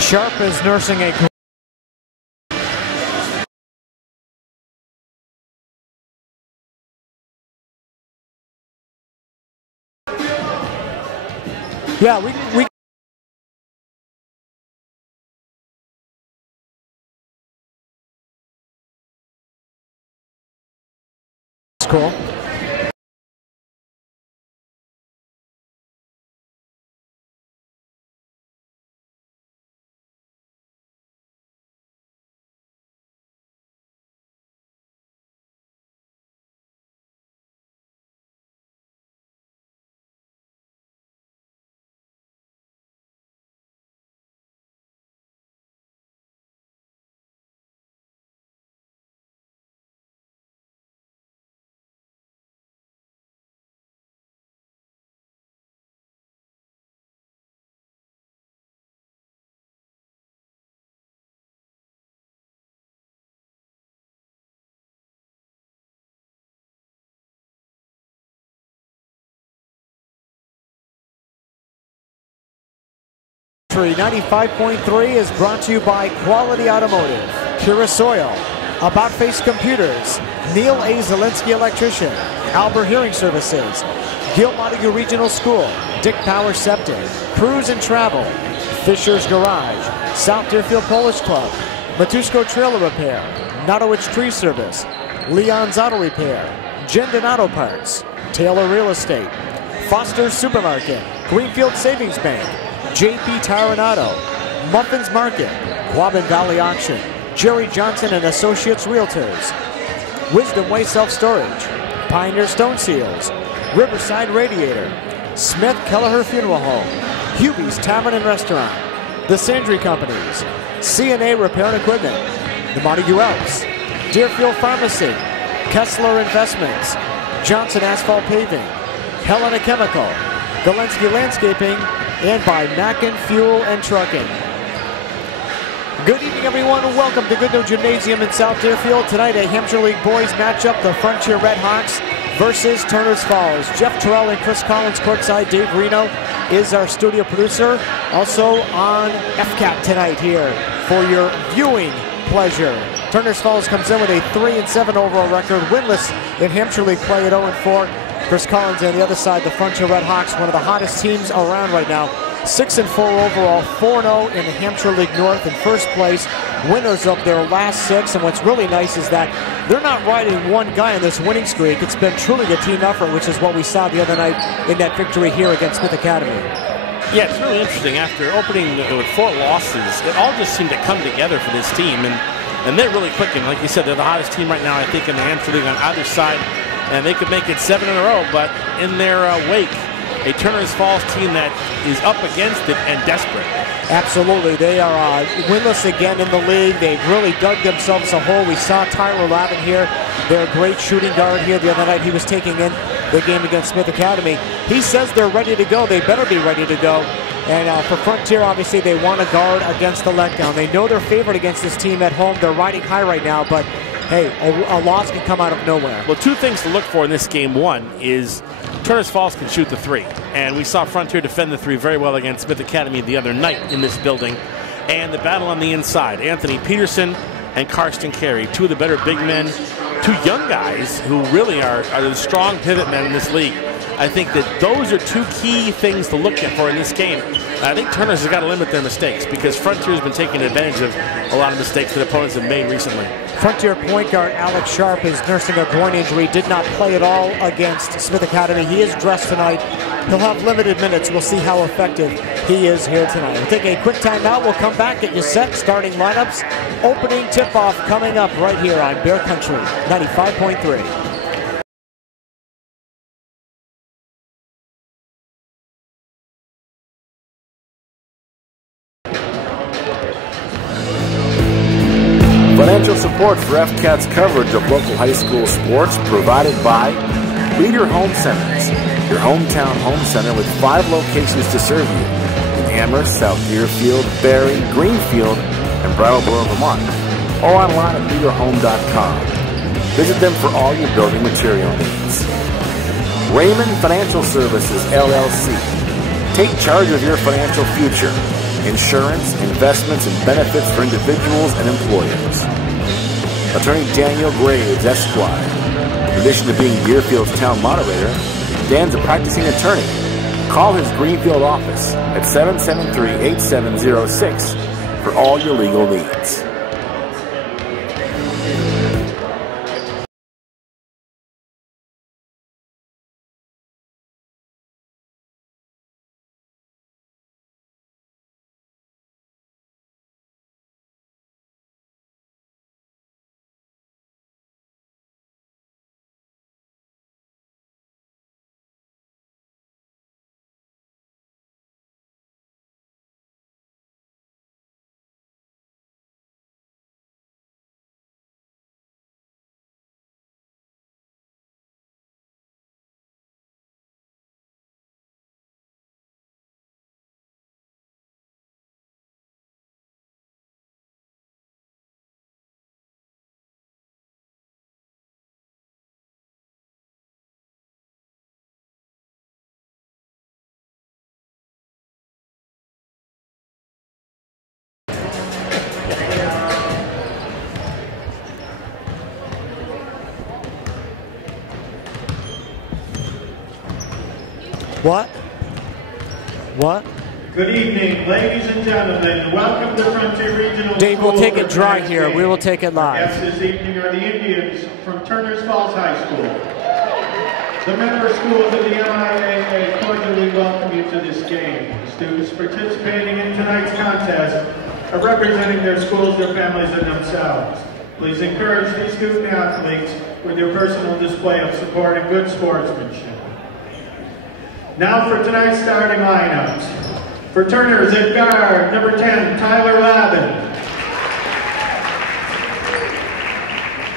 Sharp is nursing a we cool. Country 95.3 is brought to you by Quality Automotive, Pura Soil, About Face Computers, Neil A. Zielinski Electrician, Albert Hearing Services, Gil Montague Regional School, Dick Power Septic, Cruise and Travel, Fisher's Garage, South Deerfield Polish Club, Matusko Trailer Repair, Notowich Tree Service, Leon's Auto Repair, Gendon Auto Parts, Taylor Real Estate, Foster's Supermarket, Greenfield Savings Bank, JP Tire and Auto, Muffins Market, Quabbin Valley Auction, Jerry Johnson and Associates Realtors, Wisdom Way Self-Storage, Pioneer Stone Seals, Riverside Radiator, Smith Kelleher Funeral Home, Hubie's Tavern and Restaurant, The Sandry Companies, CNA Repair and Equipment, the Montague Elks, Deerfield Pharmacy, Kessler Investments, Johnson Asphalt Paving, Helena Chemical, Galensky Landscaping, and by Mackin Fuel and Trucking. Good evening, everyone, and welcome to Goodnow Gymnasium in South Deerfield. Tonight, a Hampshire League boys matchup, the Frontier Red Hawks versus Turner's Falls. Jeff Terrell and Chris Collins courtside. Dave Reno is our studio producer. Also on FCAT tonight here for your viewing pleasure. Turner's Falls comes in with a 3-7 overall record, winless in Hampshire League play at 0-4. Chris Collins on the other side, the Frontier Red Hawks, one of the hottest teams around right now. 6-4 overall, 4-0 in the Hampshire League North in first place. Winners of their last 6, and what's really nice is that they're not riding one guy in this winning streak. It's been truly a team effort, which is what we saw the other night in that victory here against Smith Academy. Yeah, it's really interesting. After opening with 4 losses, it all just seemed to come together for this team, and they're really clicking. Like you said, they're the hottest team right now, I think, in the Hampshire League on either side. And they could make it 7 in a row, but in their wake, a Turner's Falls team that is up against it and desperate. Absolutely. They are winless again in the league. They've really dug themselves a hole. We saw Tyler Lavin here, their great shooting guard here the other night. He was taking in the game against Smith Academy. He says they're ready to go. They better be ready to go. And for Frontier, obviously, they want to guard against the letdown. They know they're favored against this team at home. They're riding high right now, but hey, a loss can come out of nowhere. Well, 2 things to look for in this game. One is Turner's Falls can shoot the 3. And we saw Frontier defend the 3 very well against Smith Academy the other night in this building. And the battle on the inside, Anthony Peterson and Karsten Carey, 2 of the better big men, 2 young guys who really are the strong pivot men in this league. I think that those are 2 key things to look for in this game. I think Turner's has got to limit their mistakes because Frontier's been taking advantage of a lot of mistakes that opponents have made recently. Frontier point guard Alex Sharp is nursing a groin injury, did not play at all against Smith Academy. He is dressed tonight. He'll have limited minutes. We'll see how effective he is here tonight. We'll take a quick timeout. We'll come back, get you set, starting lineups. Opening tip-off coming up right here on Bear Country 95.3. Financial support for FCAT's coverage of local high school sports provided by Leader Home Centers, your hometown home center with 5 locations to serve you in Amherst, South Deerfield, Barrie, Greenfield, and Brattleboro, Vermont, or online at leaderhome.com. Visit them for all your building material needs. Raymond Financial Services, LLC. Take charge of your financial future. insurance, investments, and benefits for individuals and employers. Attorney Daniel Graves, Esquire. In addition to being Deerfield's town moderator, Dan's a practicing attorney. Call his Greenfield office at 773-8706 for all your legal needs. What? Good evening, ladies and gentlemen. Welcome to Frontier Regional Dave, School. we'll take it dry here. We will take it live. Guests this evening are the Indians from Turners Falls High School. The member schools of the MIAA cordially welcome you to this game. The students participating in tonight's contest are representing their schools, their families, and themselves. Please encourage these student athletes with your personal display of support and good sportsmanship. Now for tonight's starting lineups. For Turners at guard, number 10, Tyler Lavin.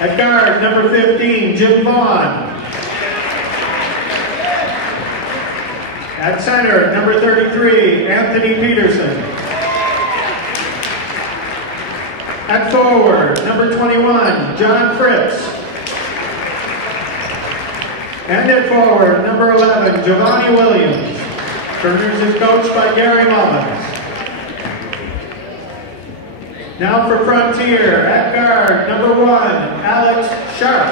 At guard, number 15, Jim Vaughn. At center, number 33, Anthony Peterson. At forward, number 21, John Fritz. And at forward, number 11, Giovanni Williams. Turners is coached by Gary Mullins. Now for Frontier, at guard, number 1, Alex Sharp.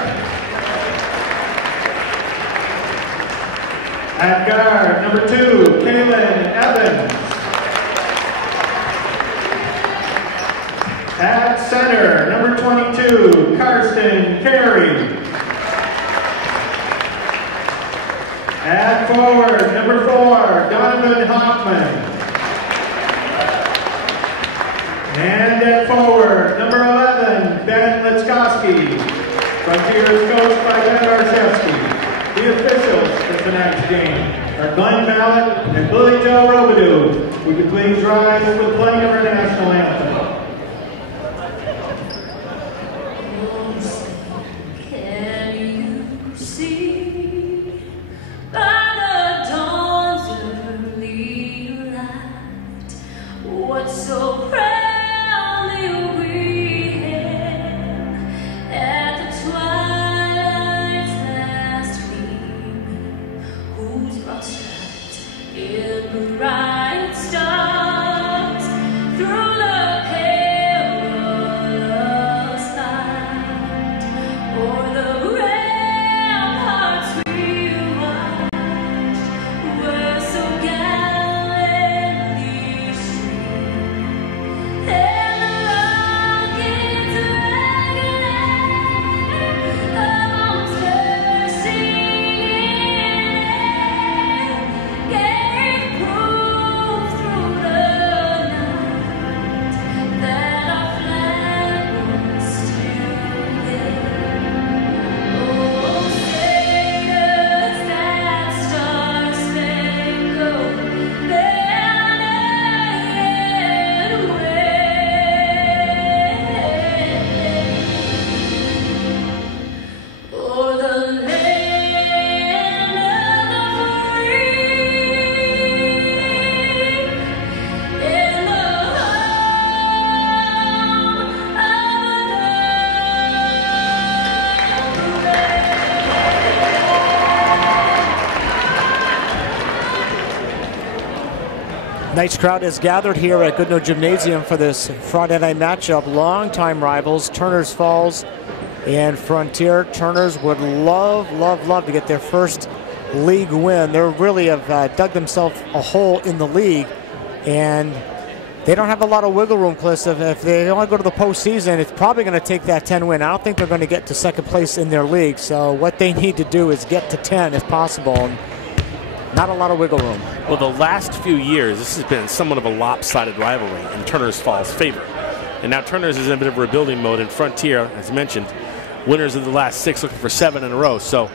At guard, number 2, Kaylin Evans. At center, number 22, Karsten Carey. At forward, number 4, Donovan Hoffman. And at forward, number 11, Ben Litzkowski. Frontier is coached by Ben Arshevsky. The officials for tonight's game are Glenn Mallett and Billy Joe Robidoux. Would you please rise for the playing of our national anthem? Nice crowd is gathered here at Goodnow Gymnasium for this Friday night matchup. Longtime rivals, Turners Falls and Frontier. Turners would love, love, love to get their first league win. They really have dug themselves a hole in the league, and they don't have a lot of wiggle room, Chris. If they only go to the postseason, it's probably going to take that 10 win. I don't think they're going to get to second place in their league, so what they need to do is get to 10 if possible, and not a lot of wiggle room. Well, the last few years, this has been somewhat of a lopsided rivalry in Turners Falls' favor. And now Turners is in a bit of a rebuilding mode, and Frontier, as mentioned, winners of the last 6, looking for 7 in a row. So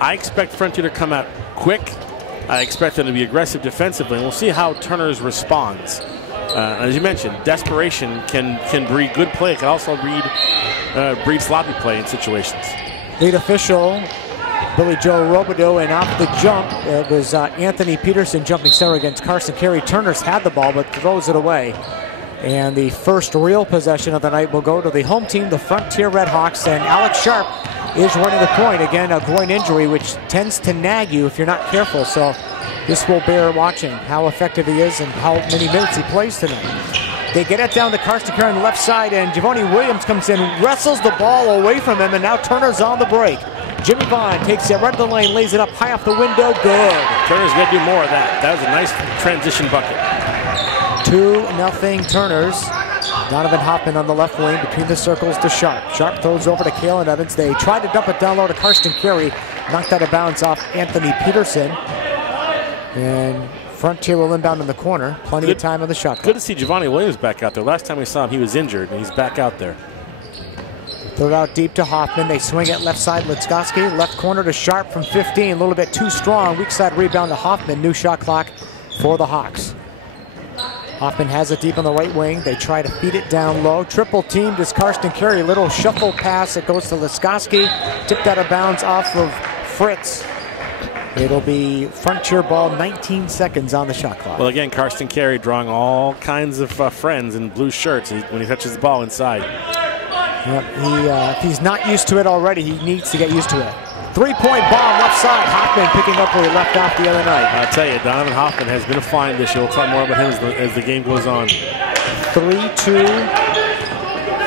I expect Frontier to come out quick. I expect them to be aggressive defensively, and we'll see how Turners responds. As you mentioned, desperation can breed good play. It can also breed sloppy play in situations. Lead official, Billy Joe Robideau, and off the jump, it was Anthony Peterson jumping center against Carson Carey. Turners had the ball, but throws it away. And the first real possession of the night will go to the home team, the Frontier Redhawks, and Alex Sharp is running the point. Again, a groin injury, which tends to nag you if you're not careful. So this will bear watching how effective he is and how many minutes he plays tonight. They get it down to Carson Carey on the left side, and Javoni Williams comes in, wrestles the ball away from him, and now Turner's on the break. Jimmy Vaughn takes it right to the lane, lays it up high off the window. Good. Turner's got to do more of that. That was a nice transition bucket. 2-0 Turners. Donovan Hoffman on the left wing between the circles to Sharp. Sharp throws over to Kalen Evans. They tried to dump it down low to Karsten Carey. Knocked out of bounds off Anthony Peterson. And Frontier will inbound in the corner. Plenty of time on the shot clock. Good to see Javoni Williams back out there. Last time we saw him, he was injured, and he's back out there. Throw it out deep to Hoffman. They swing it left side. Litskoski. Left corner to Sharp from 15. A little bit too strong. Weak side rebound to Hoffman. New shot clock for the Hawks. Hoffman has it deep on the right wing. They try to feed it down low. Triple teamed is Karsten Carey. Little shuffle pass that goes to Litskoski. Tipped out of bounds off of Fritz. It'll be Frontier ball, 19 seconds on the shot clock. Well, again, Karsten Carey drawing all kinds of friends in blue shirts when he touches the ball inside. Yep, if he's not used to it already, he needs to get used to it. Three-point bomb left side. Hoffman picking up where he left off the other night. I'll tell you, Donovan Hoffman has been a find this year. We'll talk more about him as the game goes on. 3-2.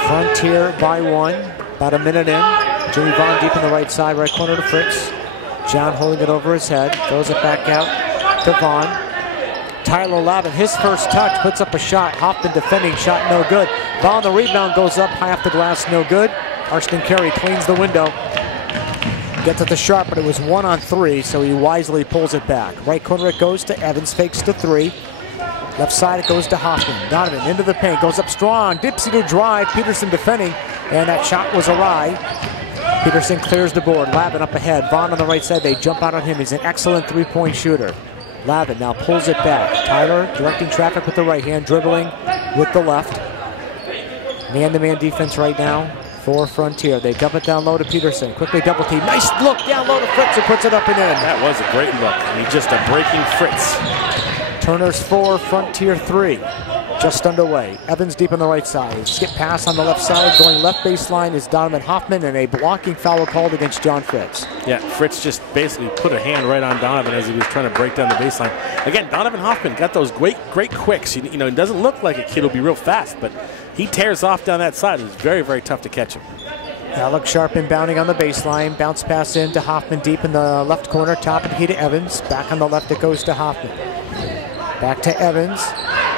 Frontier by 1. About a minute in. Jimmy Vaughn deep in the right side, right corner to Fritz. John holding it over his head. Throws it back out to Vaughn. Tyler Lavin, his first touch, puts up a shot. Hoffman defending, shot no good. Vaughn, the rebound goes up high off the glass, no good. Karsten Carey cleans the window. Gets at the Sharp, but it was 1-on-3, so he wisely pulls it back. Right corner it goes to Evans, fakes to 3. Left side it goes to Hoffman. Donovan into the paint, goes up strong. Dipsy to drive, Peterson defending, and that shot was awry. Peterson clears the board. Lavin up ahead. Vaughn on the right side. They jump out on him. He's an excellent three-point shooter. Lavin now pulls it back. Tyler directing traffic with the right hand, dribbling with the left. Man-to-man defense right now for Frontier. They dump it down low to Peterson. Quickly double team. Nice look down low to Fritz, who puts it up and in. That was a great look. I mean, just a breaking Fritz. Turners 4, Frontier 3. Just underway. Evans deep on the right side. Skip pass on the left side. Going left baseline is Donovan Hoffman, and a blocking foul called against John Fritz. Yeah, Fritz just basically put a hand right on Donovan as he was trying to break down the baseline. Again, Donovan Hoffman got those great quicks. You know, it doesn't look like a kid will be real fast, but he tears off down that side. It was very, very tough to catch him. Alex Sharp inbounding on the baseline. Bounce pass in to Hoffman deep in the left corner. Top and key to Evans. Back on the left it goes to Hoffman. Back to Evans.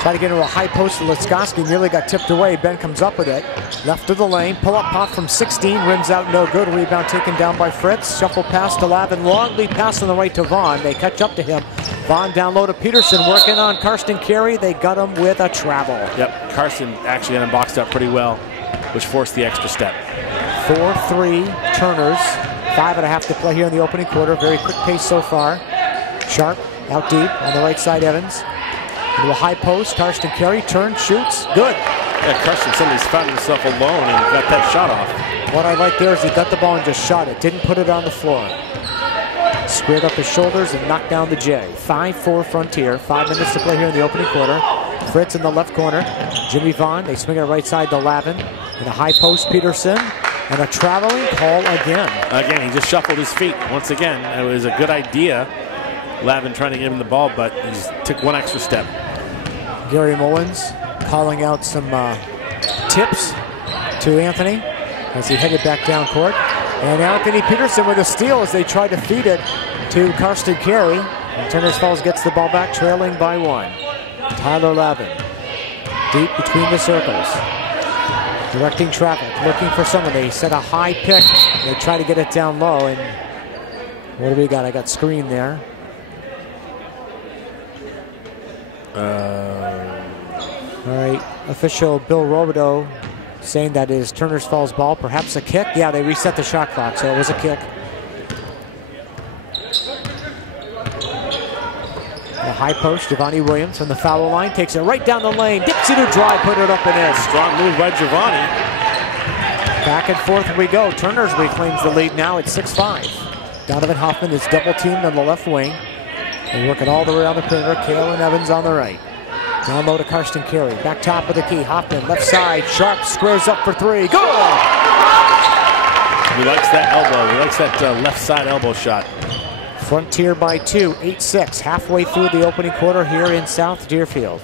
Try to get into a high post to Litskoski. Nearly got tipped away. Ben comes up with it. Left of the lane. Pull-up pop from 16. Rims out no good. Rebound taken down by Fritz. Shuffle pass to Lavin. Long lead pass on the right to Vaughn. They catch up to him. Vaughn down low to Peterson. Working on Karsten Carey. They got him with a travel. Yep, Karsten actually had him boxed up pretty well, which forced the extra step. 4-3 Turners. 5.5 to play here in the opening quarter. Very quick pace so far. Sharp out deep on the right side. Evans. Into a high post, Karsten Carey turns, shoots, good. Yeah, Karsten suddenly found himself alone and got that shot off. What I like there is he got the ball and just shot it, didn't put it on the floor. Squared up his shoulders and knocked down the J. 5-4 Frontier, 5 minutes to play here in the opening quarter. Fritz in the left corner, Jimmy Vaughn, they swing it right side to Lavin. In a high post, Peterson, and a traveling call again. Again, he just shuffled his feet. Once again, it was a good idea. Lavin trying to give him the ball, but he took one extra step. Gary Mullins calling out some tips to Anthony as he headed back down court. And Anthony Peterson with a steal as they tried to feed it to Karsten Carey. And Turner's Falls gets the ball back, trailing by 1. Tyler Lavin, deep between the circles. Directing traffic, looking for someone. They set a high pick. They try to get it down low. And what do we got? I got screen there. All right, official Bill Robideau saying that is Turner's Falls ball, perhaps a kick. Yeah, they reset the shot clock, so it was a kick. The high post, Giovanni Williams from the foul line, takes it right down the lane. Dixie to drive, put it up and in. Strong move by Giovanni. Back and forth we go. Turner's reclaims the lead now at 6-5. Donovan Hoffman is double teamed on the left wing. They work it all the way around the perimeter. Kalen Evans on the right. Down low to Karsten Carey. Back top of the key. Hoffman left side. Sharp squares up for 3. Good! He likes that elbow. He likes that left side elbow shot. Frontier by 2, 8-6. Halfway through the opening quarter here in South Deerfield.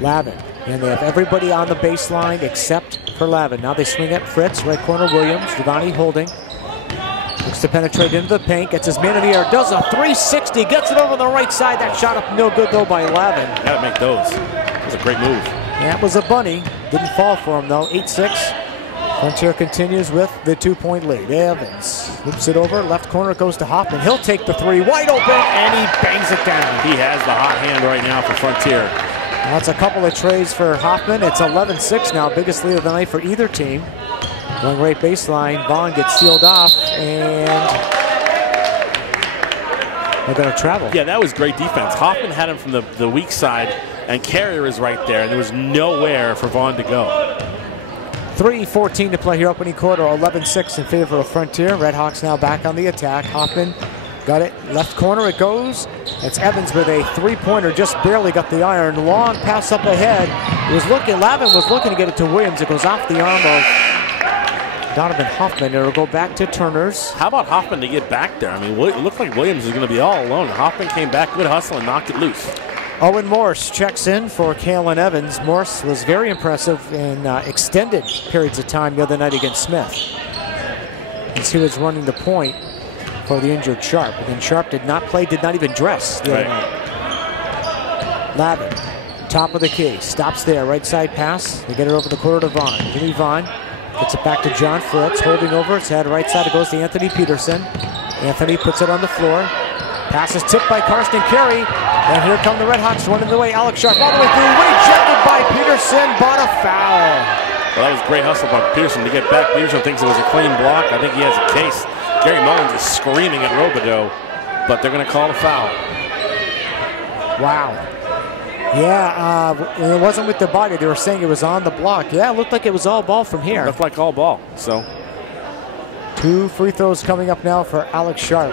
Lavin. And they have everybody on the baseline except for Lavin. Now they swing at Fritz. Right corner Williams. Giovanni holding. Looks to penetrate into the paint. Gets his man in the air. Does a 360. Gets it over the right side. That shot up no good though by Lavin. Gotta make those. That's a great move. That was a bunny. Didn't fall for him though. 8-6. Frontier continues with the 2-point lead. Evans loops it over. Left corner goes to Hoffman. He'll take the 3. Wide open and he bangs it down. He has the hot hand right now for Frontier. That's a couple of trays for Hoffman. It's 11-6 now. Biggest lead of the night for either team. Going right baseline. Vaughn gets sealed off, and they're going to travel. Yeah, that was great defense. Hoffman had him from the weak side, and Carrier is right there, and there was nowhere for Vaughn to go. 3:14 to play here, opening quarter. 11-6 in favor of Frontier. Redhawks now back on the attack. Hoffman got it. Left corner it goes. It's Evans with a 3-pointer. Just barely got the iron. Long pass up ahead. Lavin was looking to get it to Williams. It goes off the arm of Donovan Hoffman. It'll go back to Turner's. How about Hoffman to get back there? I mean, it looked like Williams was going to be all alone. Hoffman came back, good hustle, and knocked it loose. Owen Morse checks in for Kalen Evans. Morse was very impressive in extended periods of time the other night against Smith, as he was running the point for the injured Sharp. And then Sharp did not play, did not even dress the other night. Lavin, top of the key, stops there. Right side pass. They get it over the quarter to Vaughn. Jimmy Vaughn gets it back to John Fritz, holding over his head. Right side it goes to Anthony Peterson. Anthony puts it on the floor. Pass is tipped by Karsten Carey. And here come the Redhawks running the way. Alex Sharp all the way through. Rejected by Peterson, but a foul. Well, that was great hustle by Peterson to get back. Peterson thinks it was a clean block. I think he has a case. Gary Mullins is screaming at Robideau, but they're going to call a foul. Wow. Yeah, it wasn't with the body. They were saying it was on the block. Yeah, it looked like it was all ball from here. It looked like all ball. So 2 free throws coming up now for Alex Sharp.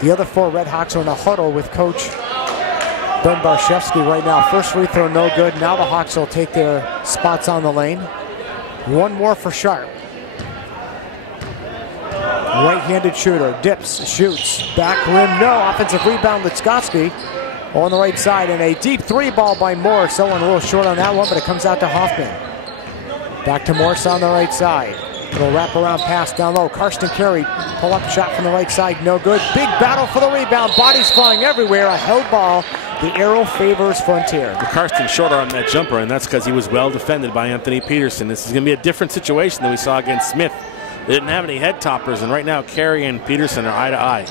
The other 4 Redhawks are in a huddle with Coach Ben Barshevsky right now. First free throw no good. Now the Hawks will take their spots on the lane. 1 more for Sharp. Right-handed shooter, dips, shoots, back rim, no. Offensive rebound, Litskoski on the right side, and a deep 3 ball by Morse. Someone a little short on that one, but it comes out to Hoffman. Back to Morse on the right side. Little wraparound pass down low. Karsten Carey, pull-up shot from the right side, no good. Big battle for the rebound. Bodies flying everywhere. A held ball. The arrow favors Frontier. Karsten shorter on that jumper, and that's because he was well defended by Anthony Peterson. This is going to be a different situation than we saw against Smith. They didn't have any head toppers, and right now Carey and Peterson are eye to eye.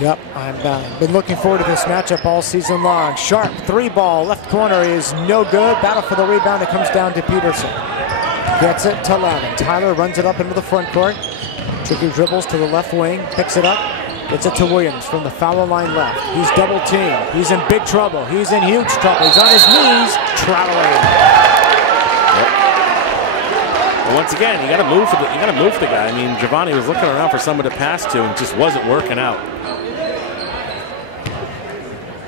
Yep, I've been looking forward to this matchup all season long. Sharp 3 ball, left corner is no good. Battle for the rebound. It comes down to Peterson. Gets it to Lavin. Tyler runs it up into the front court. Tricky dribbles to the left wing, picks it up, gets it to Williams from the foul line left. He's double teamed. He's in big trouble. He's in huge trouble. He's on his knees, traveling. Once again, you got to move for the guy. I mean, Giovanni was looking around for someone to pass to and just wasn't working out.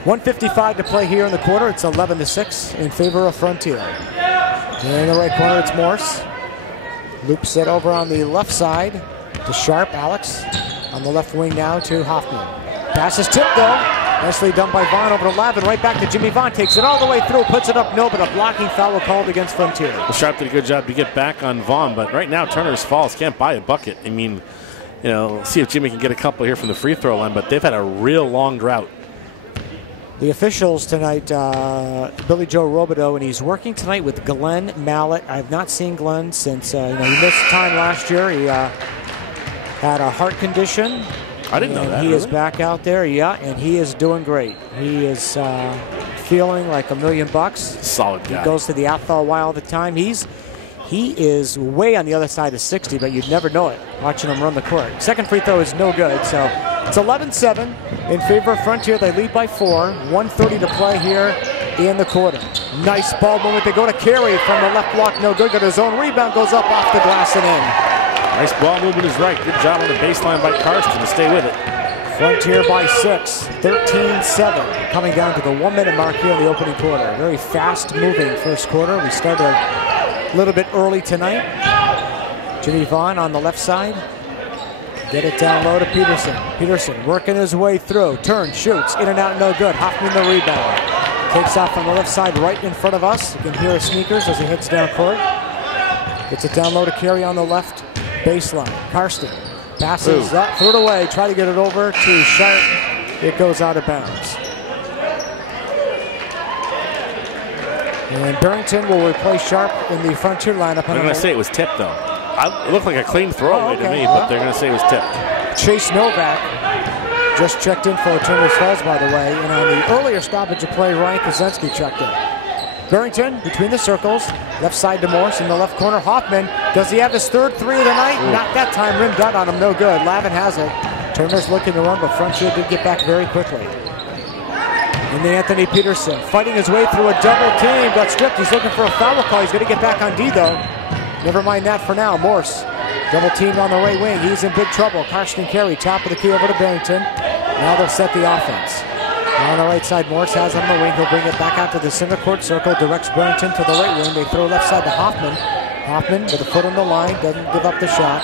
1:55 to play here in the quarter. It's 11-6 in favor of Frontier. In the right corner, it's Morse. Loops it over on the left side to Sharp. Alex on the left wing now to Hoffman. Pass is tipped though. Nicely done by Vaughn over to Lavin. Right back to Jimmy Vaughn. Takes it all the way through. Puts it up. No, but a blocking foul called against Frontier. Well, Sharp did a good job to get back on Vaughn, but right now Turner's Falls can't buy a bucket. I mean, you know, see if Jimmy can get a couple here from the free throw line, but they've had a real long drought. The officials tonight, Billy Joe Robideau, and he's working tonight with Glenn Mallett. I've not seen Glenn since he missed time last year. He had a heart condition. I didn't know that. He really? is back out there, and he is doing great. He is feeling like $1 million. Solid guy. He goes to the Athol Y all the time. He is way on the other side of 60, but you'd never know it watching him run the court. Second free throw is no good, so it's 11-7 in favor of Frontier. They lead by 4. 1:30 to play here in the quarter. Nice ball movement. They go to Carey from the left block. No good. Got his own rebound. Goes up off the glass and in. Nice ball movement is right. Good job on the baseline by Karsten to stay with it. Frontier by 6. 13-7. Coming down to the 1-minute mark here in the opening quarter. Very fast-moving first quarter. We started a little bit early tonight. Jimmy Vaughn on the left side. Get it down low to Peterson. Peterson working his way through. Turns, shoots, in and out, no good. Hoffman the rebound. Takes off on the left side right in front of us. You can hear his sneakers as he hits down court. Gets it down low to Carey on the left baseline. Karsten passes up, threw it away. Try to get it over to Sharp. It goes out of bounds. And Barrington will replace Sharp in the Frontier lineup. I'm going to say it was tipped, though. It looked like a clean throwaway to me, but they're going to say it was tipped. Chase Novak just checked in for Turner's Falls, by the way. And on the earlier stoppage of play, Ryan Kozinski checked in. Barrington between the circles. Left side to Morse in the left corner. Hoffman, does he have his third three of the night? Not that time. Rimmed out on him, no good. Lavin has it. Turner's looking to run, but Frontier did get back very quickly. And the Anthony Peterson fighting his way through a double team. Got stripped. He's looking for a foul call. He's going to get back on D, though. Never mind that for now. Morse double teamed on the right wing. He's in big trouble. Karsten Carey, top of the key over to Barrington. Now they'll set the offense. Now on the right side, Morse has on the wing. He'll bring it back out to the center court circle. Directs Barrington to the right wing. They throw left side to Hoffman. Hoffman with a foot on the line. Doesn't give up the shot.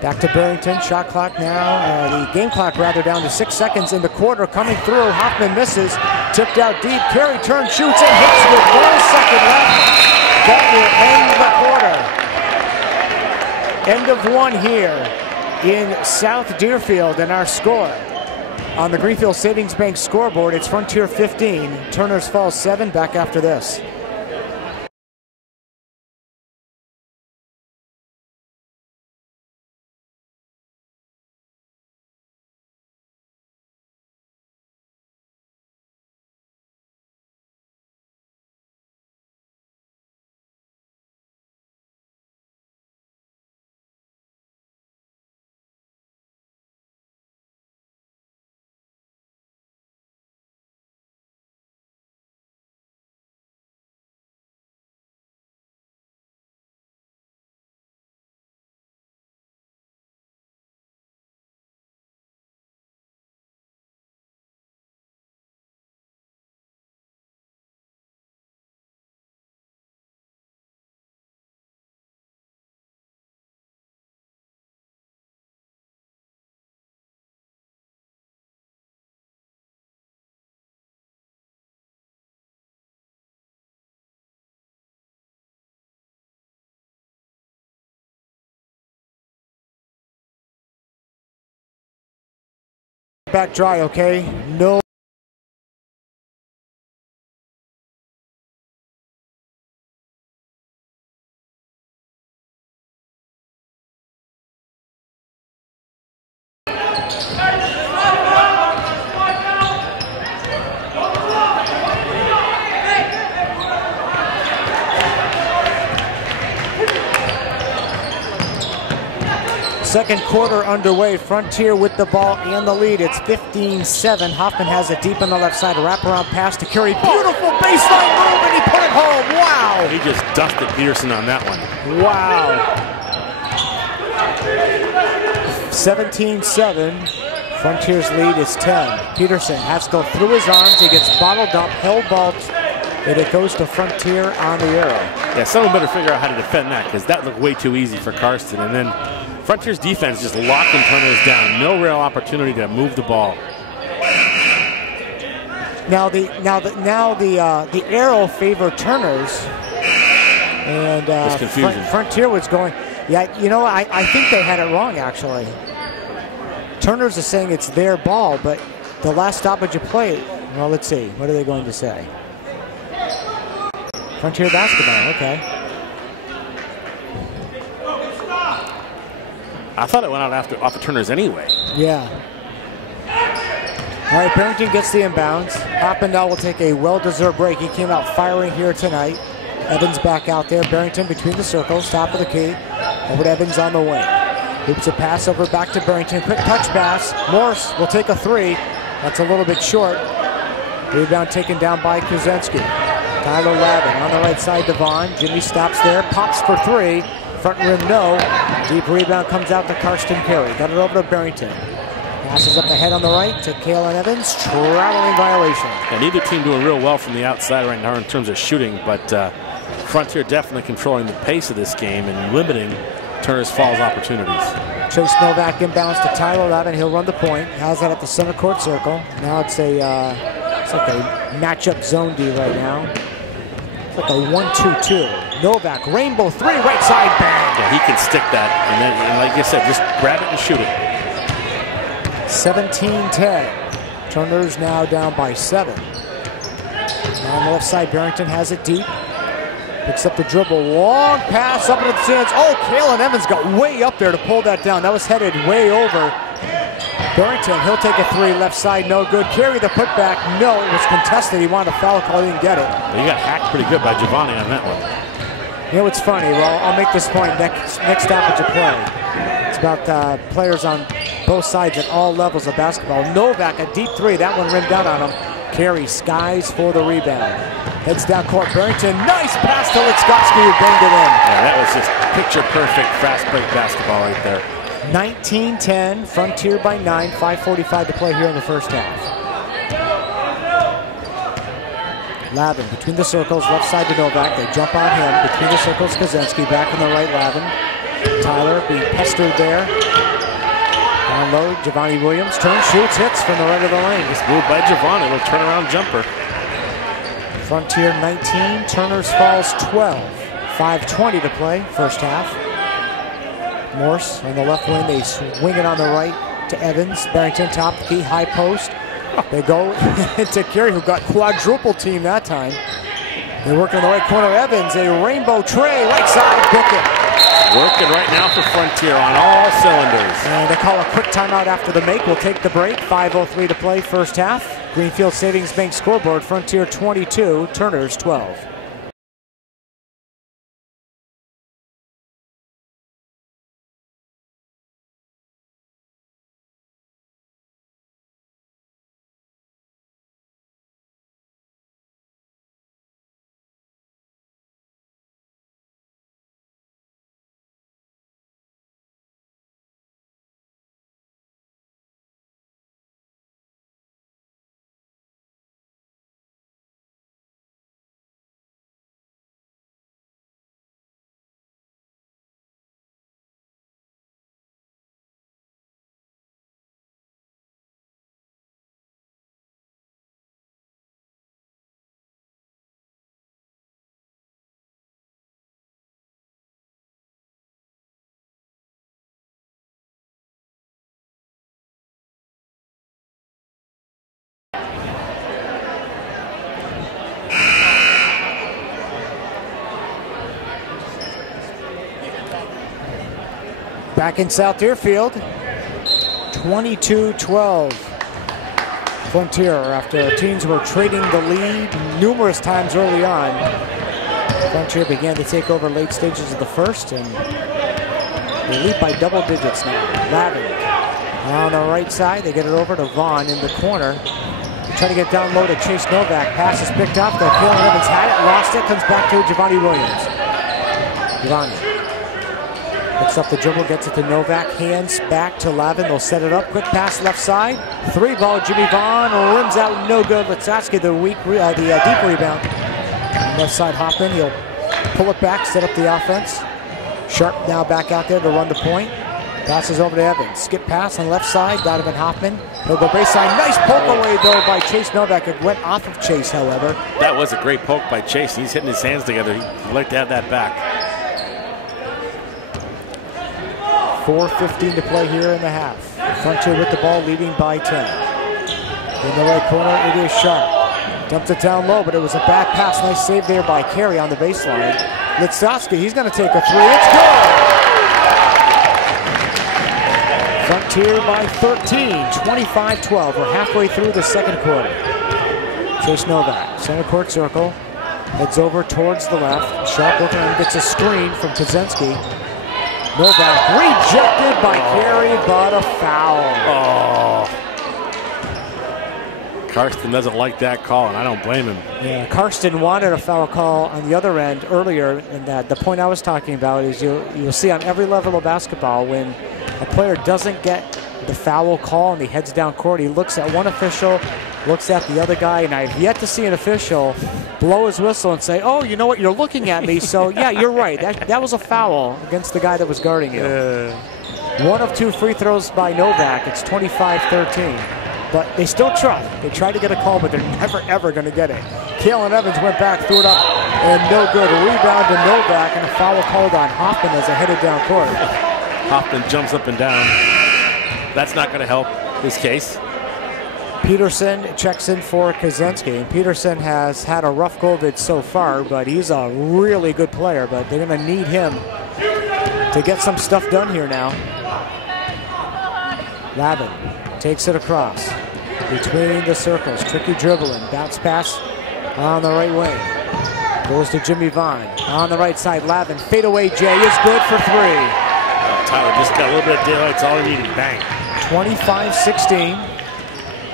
Back to Barrington. Shot clock now. The game clock rather down to 6 seconds in the quarter. Coming through. Hoffman misses. Tipped out deep. Carey turns, shoots, and hits with 1 second left. That will end the quarter. End of one here in South Deerfield. And our score on the Greenfield Savings Bank scoreboard, it's Frontier 15, Turner's Falls 7. Back after this. Back dry, okay? No. Second quarter underway. Frontier with the ball and the lead. It's 15-7. Hoffman has it deep on the left side. A wraparound pass to Carey. Beautiful baseline move, and he put it home. Wow. He just dusted Peterson on that one. Wow. 17-7. Frontier's lead is 10. Peterson has to go through his arms. He gets bottled up, held ball, and it goes to Frontier on the arrow. Yeah, someone better figure out how to defend that, because that looked way too easy for Karsten. And then Frontier's defense just locking Turner's down. No real opportunity to move the ball. Now the arrow favored Turners, and Frontier was going. Yeah, you know, I think they had it wrong actually. Turners is saying it's their ball, but the last stoppage of play. Well, let's see. What are they going to say? Frontier basketball. Okay. I thought it went out off of Turners anyway. Yeah. All right, Barrington gets the inbounds. Hoppendale will take a well-deserved break. He came out firing here tonight. Evans back out there. Barrington between the circles, top of the key. Over to Evans on the wing. Hoops a pass over back to Barrington. Quick touch pass. Morse will take a three. That's a little bit short. Rebound taken down by Kuzinski. Tyler Lavin on the right side to Vaughn. Jimmy stops there. Pops for three. Front rim no. Deep rebound comes out to Karsten Perry. Got it over to Barrington. Passes up ahead on the right to Kalen Evans. Traveling violation. Yeah, neither team doing real well from the outside right now in terms of shooting, but Frontier definitely controlling the pace of this game and limiting Turner's Falls opportunities. Chase Novak inbounds to Tyler Lavin. He'll run the point. Has that at the center court circle. Now it's like a matchup zone D right now. It's like a 1-2-2. Novak, rainbow three, right side bang. Yeah, he can stick that, and like I said, just grab it and shoot it. 17-10. Turner's now down by 7. On the left side, Barrington has it deep. Picks up the dribble. Long pass up into the stands. Oh, Kalen Evans got way up there to pull that down. That was headed way over. Barrington, he'll take a three. Left side, no good. Carry the putback. No, it was contested. He wanted a foul call. He didn't get it. Well, he got hacked pretty good by Giovanni on that one. You know, it's funny. Well, I'll make this point next stoppage of play. It's about players on both sides at all levels of basketball. Novak, a deep three. That one rimmed out on him. Carey skies for the rebound. Heads down court. Barrington, nice pass to Litzkowski, who banged it in. Yeah, that was just picture-perfect fast break basketball right there. 19-10, Frontier by 9, 5:45 to play here in the first half. Lavin between the circles, left side to Novak. They jump on him. Between the circles, Kaczynski back on the right, Lavin. Tyler being pestered there. Down low, Giovanni Williams turns, shoots, hits from the right of the lane. This move by Giovanni, little turnaround jumper. Frontier 19, Turner's Falls 12. 5:20 to play, first half. Morse on the left wing, they swing it on the right to Evans. Barrington top key, high post. They go to Carey, who got quadruple team that time. They work on the right corner. Evans, a rainbow tray, right side, book it. Working right now for Frontier on all cylinders. And they call a quick timeout after the make. We'll take the break. 5:03 to play, first half. Greenfield Savings Bank scoreboard, Frontier 22, Turner's 12. Back in South Deerfield, 22-12. Frontier, after teams were trading the lead numerous times early on. Frontier began to take over late stages of the first, and they lead by double digits now. Lavin on the right side, they get it over to Vaughn in the corner. They try to get down low to Chase Novak. Pass is picked up, though Kalen Evans had it, lost it, comes back to Giovanni Williams. Giovanni picks up the dribble, gets it to Novak, hands back to Lavin. They'll set it up. Quick pass left side. Three ball, Jimmy Vaughn rims out, no good. Litzkowski, the deep rebound. Left side Hoffman, he'll pull it back, set up the offense. Sharp now back out there to run the point. Passes over to Evans. Skip pass on the left side. Donovan Hoffman. He'll go baseline. Nice poke away, though, by Chase Novak. It went off of Chase, however. That was a great poke by Chase. He's hitting his hands together. He'd like to have that back. 4:15 to play here in the half. Frontier with the ball, leading by 10. In the right corner, it is Sharp. Dumped it down low, but it was a bad pass. Nice save there by Carey on the baseline. Litstoski, he's going to take a three. It's good! Frontier by 13, 25-12. We're halfway through the second quarter. Chase Novak, center court circle. Heads over towards the left. Sharp looking and gets a screen from Kaczynski. Novak rejected by Carey, but a foul. Karsten doesn't like that call, and I don't blame him. Yeah, Karsten wanted a foul call on the other end earlier, and that the point I was talking about is you'll see on every level of basketball when a player doesn't get the foul call and he heads down court, he looks at one official, looks at the other guy, and I've yet to see an official blow his whistle and say, oh, you know what, you're looking at me, so yeah, you're right. That was a foul against the guy that was guarding you. One of 2 free throws by Novak. It's 25-13. But they still try. They try to get a call, but they're never, ever going to get it. Kalen Evans went back, threw it up, and no good. A rebound to Novak, and a foul called on Hoffman as they headed down court. Hoffman jumps up and down. That's not going to help his case. Peterson checks in for Kaczynski. And Peterson has had a rough go of it so far, but he's a really good player. But they're going to need him to get some stuff done here now. Lavin takes it across between the circles. Tricky dribbling. Bounce pass on the right wing. Goes to Jimmy Vaughn. On the right side, Lavin. Fadeaway J is good for 3. Tyler just got a little bit of daylight. It's all he needed. Bang. 25-16.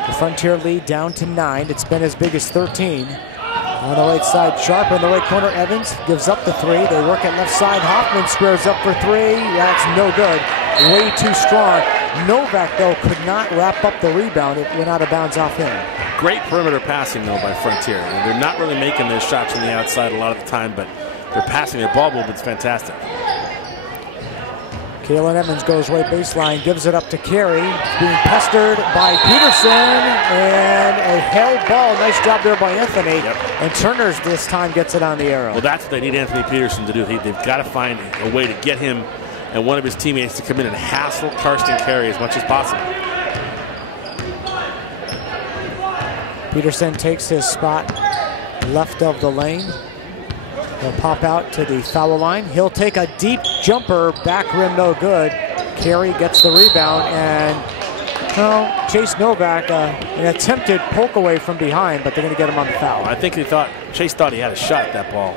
The Frontier lead down to 9. It's been as big as 13. On the right side, Sharp. In the right corner, Evans gives up the 3. They work at left side. Hoffman squares up for 3. That's no good. Way too strong. Novak, though, could not wrap up the rebound. It went out of bounds off him. Great perimeter passing, though, by Frontier. And they're not really making their shots from the outside a lot of the time, but they're passing their ball movement's fantastic. Kalen Evans goes right baseline, gives it up to Carey. Being pestered by Peterson, and a held ball. Nice job there by Anthony. Yep. And Turner's this time gets it on the arrow. Well, that's what they need Anthony Peterson to do. They've got to find a way to get him and one of his teammates to come in and hassle Karsten Carey as much as possible. Peterson takes his spot left of the lane. He'll pop out to the foul line. He'll take a deep jumper, back rim no good. Carey gets the rebound, and Chase Novak, an attempted poke away from behind, but they're going to get him on the foul. I think Chase thought he had a shot at that ball.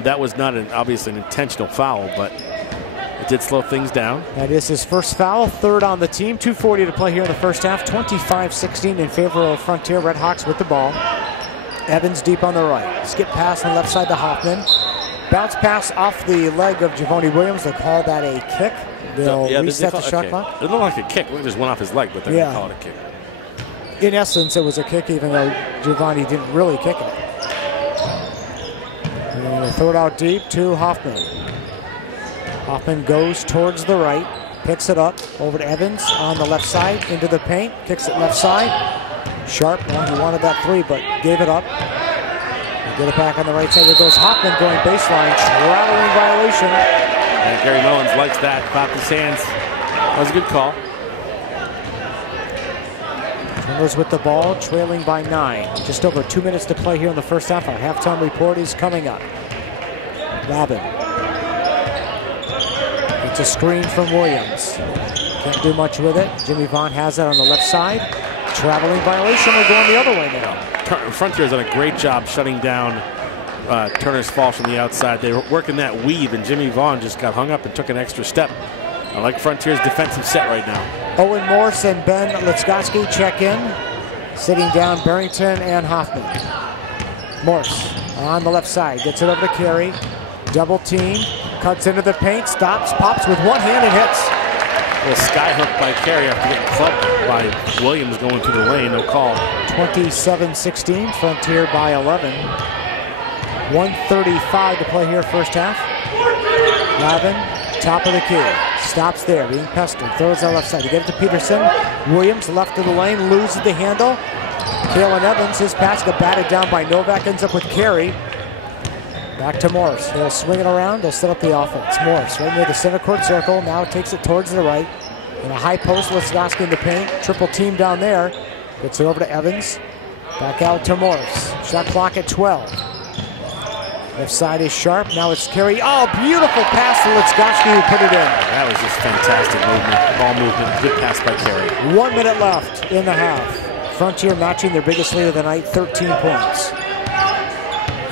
That was not obviously an intentional foul, but it did slow things down. That is his first foul, 3rd on the team. 2:40 to play here in the first half. 25-16 in favor of Frontier Redhawks with the ball. Evans deep on the right. Skip pass on the left side to Hoffman. Bounce pass off the leg of Javonte Williams. They'll call that a kick. They'll reset the shot clock. It looked like a kick. It just went off his leg, but they're going to call it a kick. In essence, it was a kick, even though Javonte didn't really kick it. And they throw it out deep to Hoffman. Hoffman goes towards the right, picks it up over to Evans on the left side, into the paint, kicks it left side. Sharp, he wanted that 3, but gave it up. They get it back on the right side. There goes Hoffman going baseline, traveling violation. And Gary Mullins likes that, clapped his hands. That was a good call. Tremors with the ball, trailing by 9. Just over 2 minutes to play here in the first half. Our halftime report is coming up. Lavin. It's a screen from Williams. Can't do much with it. Jimmy Vaughn has it on the left side. Traveling violation. We're going the other way now. Frontier's done a great job shutting down Turner's Falls from the outside. They were working that weave, and Jimmy Vaughn just got hung up and took an extra step. I like Frontier's defensive set right now. Owen Morse and Ben Litskoski check in. Sitting down Barrington and Hoffman. Morse on the left side. Gets it over to Carey. Double team. Cuts into the paint. Stops. Pops with one hand and hits. Well, sky hook by Carey after getting clubbed by Williams going to the lane. No call. 27-16. Frontier by 11. 1:35 to play here first half. Lavin top of the key. Stops there, being pestered. Throws on left side. You get it to Peterson. Williams, left of the lane, loses the handle. Kalen Evans, his pass got batted down by Novak, ends up with carry. Back to Morse. He'll swing it around. They'll set up the offense. Morse right near the center court circle. Now takes it towards the right. In a high post, Wisconsin in the paint. Triple team down there. Gets it over to Evans. Back out to Morse. Shot clock at 12. Left side is Sharp. Now it's Carey. Oh, beautiful pass to Litzkowski who put it in. That was just fantastic movement. Ball movement. Good pass by Carey. 1 minute left in the half. Frontier matching their biggest lead of the night, 13 points.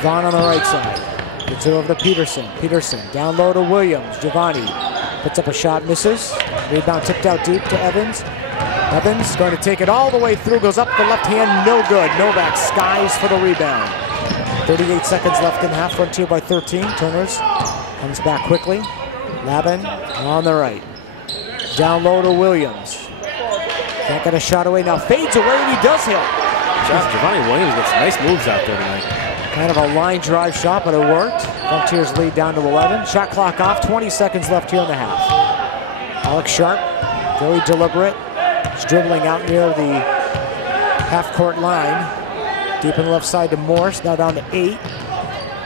Vaughn on the right side. Gets it over to Peterson. Peterson down low to Williams. Giovanni puts up a shot, misses. Rebound tipped out deep to Evans. Evans going to take it all the way through. Goes up the left hand, no good. Novak skies for the rebound. 38 seconds left in half. Frontier by 13. Turners comes back quickly. Labin on the right. Down low to Williams. Can't get a shot away now. Fades away and he does hit. Giovanni Williams got some nice moves out there tonight. Kind of a line drive shot, but it worked. Frontiers lead down to 11. Shot clock off. 20 seconds left here in the half. Alex Sharp, very deliberate. He's dribbling out near the half-court line. Deep on the left side to Morse. Now down to 8.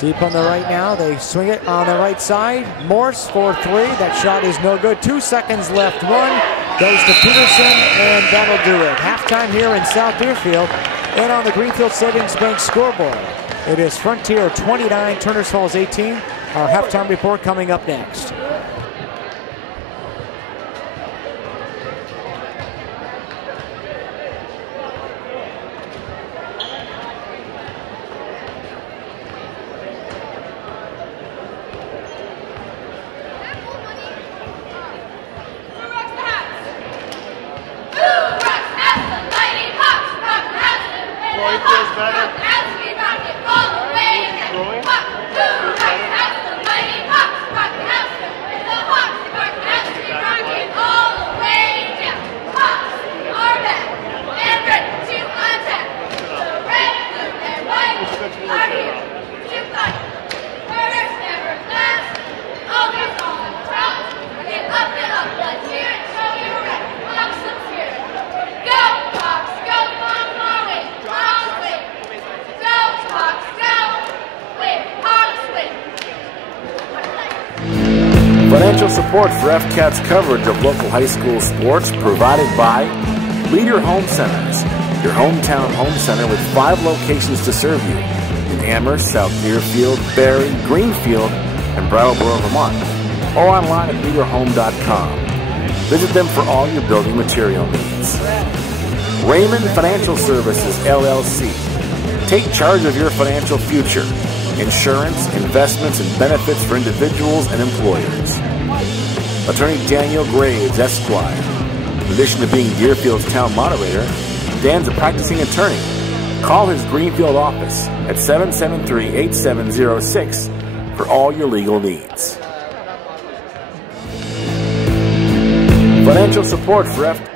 Deep on the right now. They swing it on the right side. Morse for 3. That shot is no good. 2 seconds left. One goes to Peterson, and that'll do it. Halftime here in South Deerfield and on the Greenfield Savings Bank scoreboard. It is Frontier 29, Turners Falls 18. Our halftime report coming up next. Financial support for FCAT's coverage of local high school sports provided by Leader Home Centers, your hometown home center with 5 locations to serve you in Amherst, South Deerfield, Barrie, Greenfield, and Brattleboro, Vermont, or online at leaderhome.com. Visit them for all your building material needs. Raymond Financial Services, LLC. Take charge of your financial future. Insurance, investments, and benefits for individuals and employers. Attorney Daniel Graves, Esquire. In addition to being Deerfield's town moderator, Dan's a practicing attorney. Call his Greenfield office at 773-8706 for all your legal needs. Financial support for FCAT.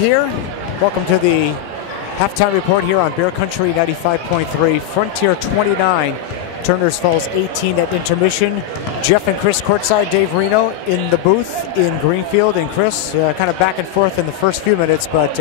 Here, welcome to the halftime report here on Bear Country 95.3. Frontier 29, Turners Falls 18 at intermission. Jeff and Chris courtside, Dave Reno in the booth in Greenfield, and Chris kind of back and forth in the first few minutes, but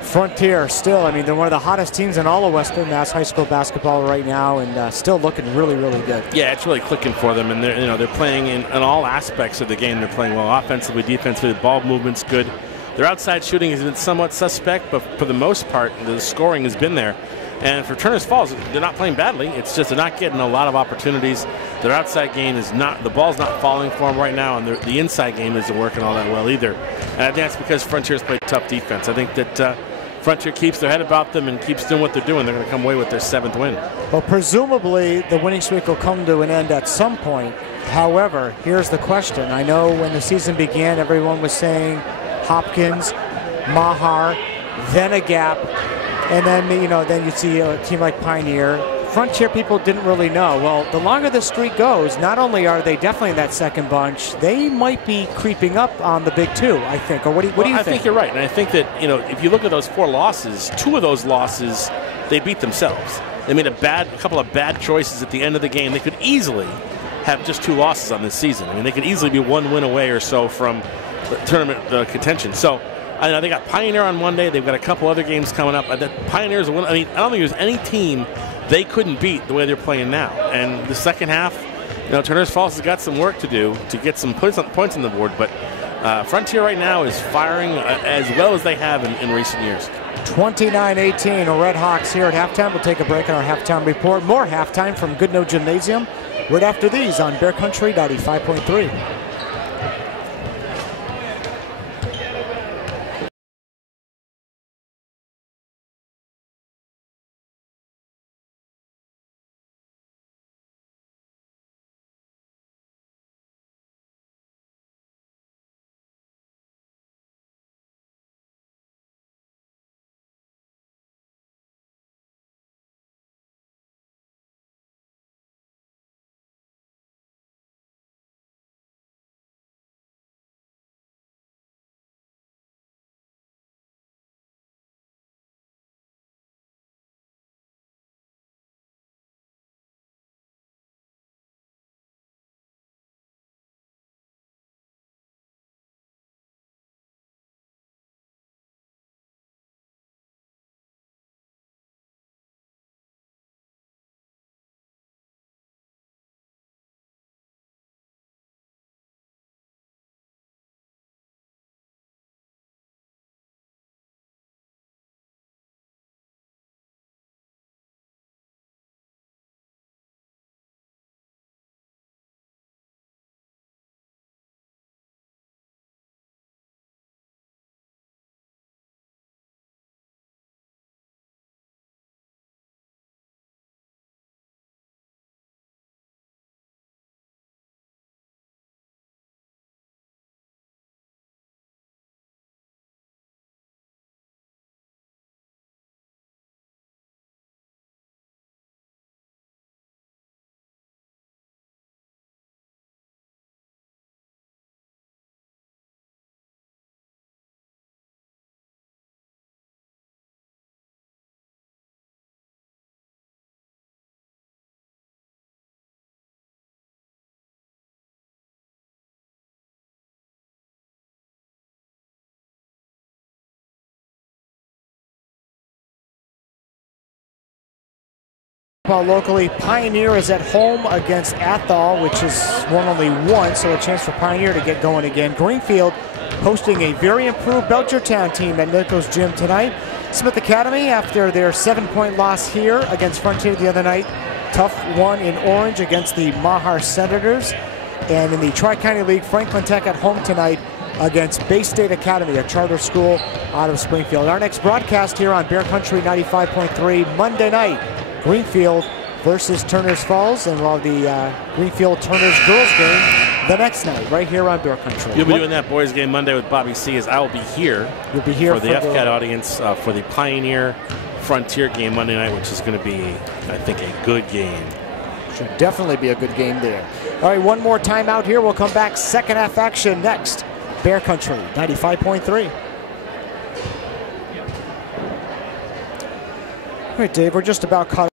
Frontier still, I mean, they're one of the hottest teams in all of Western Mass high school basketball right now, and still looking really, really good. Yeah, it's really clicking for them, and they're playing in all aspects of the game. They're playing well offensively, defensively, the ball movement's good. Their outside shooting has been somewhat suspect, but for the most part, the scoring has been there. And for Turners Falls, they're not playing badly. It's just they're not getting a lot of opportunities. Their outside game is not, the ball's not falling for them right now, and the inside game isn't working all that well either. And I think that's because Frontier's played tough defense. I think that Frontier keeps their head about them and keeps doing what they're doing. They're going to come away with their 7th win. Well, presumably the winning streak will come to an end at some point. However, here's the question. I know when the season began, everyone was saying Hopkins, Mahar, then a gap, and then then you see a team like Pioneer. Frontier people didn't really know. Well, the longer the streak goes, not only are they definitely in that second bunch, they might be creeping up on the Big Two, I think. Or what do you think? I think you're right, and I think that if you look at those 4 losses, 2 of those losses they beat themselves. They made a couple of bad choices at the end of the game. They could easily have just 2 losses on this season. I mean, they could easily be 1 win away or so from tournament contention. So I know they got Pioneer on Monday. They've got a couple other games coming up. Pioneer's a win. I mean, I don't think there's any team they couldn't beat the way they're playing now. And the second half, Turners Falls has got some work to do to get some points on the board. But Frontier right now is firing as well as they have in recent years. 29-18, Red Hawks here at halftime. We'll take a break on our halftime report. More halftime from Goodnoe Gymnasium right after these on Bear Country 95.3. Locally, Pioneer is at home against Athol, which is won only 1, so a chance for Pioneer to get going again. Greenfield hosting a very improved Belchertown team at Nichols Gym tonight. Smith Academy, after their 7-point loss here against Frontier the other night, tough one in Orange against the Mahar Senators. And in the Tri-County League, Franklin Tech at home tonight against Bay State Academy, a charter school out of Springfield. Our next broadcast here on Bear Country 95.3 Monday night. Greenfield versus Turners Falls, and we'll have the Greenfield Turners girls game the next night right here on Bear Country. You'll be doing that boys game Monday with Bobby C. as I will be here. You'll be here for the FCAT audience for the Pioneer Frontier game Monday night, which is going to be, I think, a good game. Should definitely be a good game there. All right, one more timeout here. We'll come back. Second half action next. Bear Country 95.3. right, Dave, we're just about caught.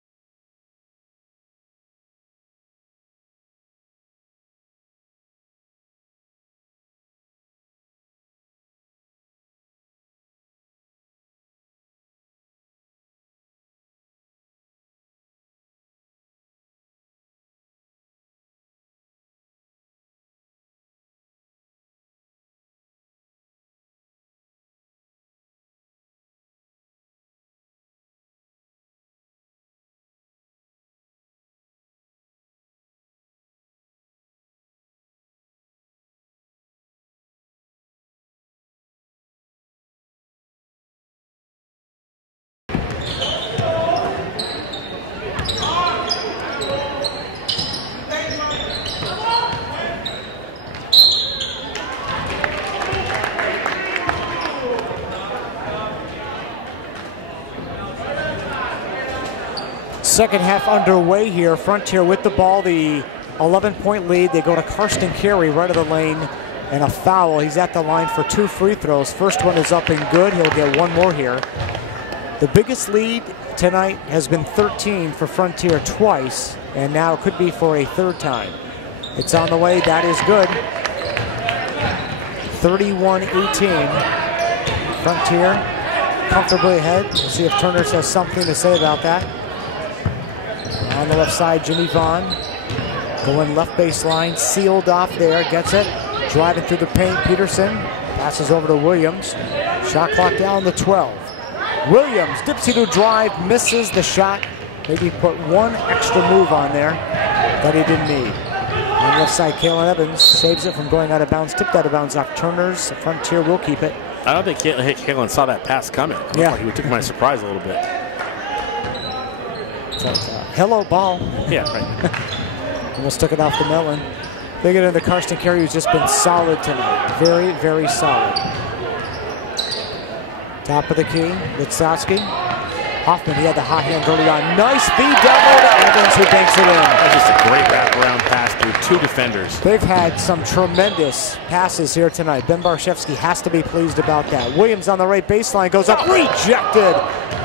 Second half underway here. Frontier with the ball, the 11-point lead. They go to Karsten Carey right of the lane and a foul. He's at the line for 2 free throws. First one is up and good. He'll get one more here. The biggest lead tonight has been 13 for Frontier twice, and now it could be for a third time. It's on the way. That is good. 31-18. Frontier comfortably ahead. We'll see if Turners has something to say about that. On the left side, Jimmy Vaughn going left baseline, sealed off there, gets it, driving through the paint. Peterson passes over to Williams. Shot clock down to 12. Williams dips into drive, misses the shot. Maybe put one extra move on there that he didn't need. On the left side, Kalen Evans saves it from going out of bounds, tipped out of bounds off Turners. Frontier will keep it. I don't think Kalen saw that pass coming. Yeah. Like he took him by surprise a little bit. Hello, ball. Yeah, right. Almost took it off the melon. They get into Karsten Carey, who's just been solid tonight. Very, very solid. Top of the key, Litzowski. Hoffman, he had the hot hand early on. Nice feed down low to Evans, who banks it in. That's just a great wraparound pass through 2 defenders. They've had some tremendous passes here tonight. Ben Barshevsky has to be pleased about that. Williams on the right baseline goes up, rejected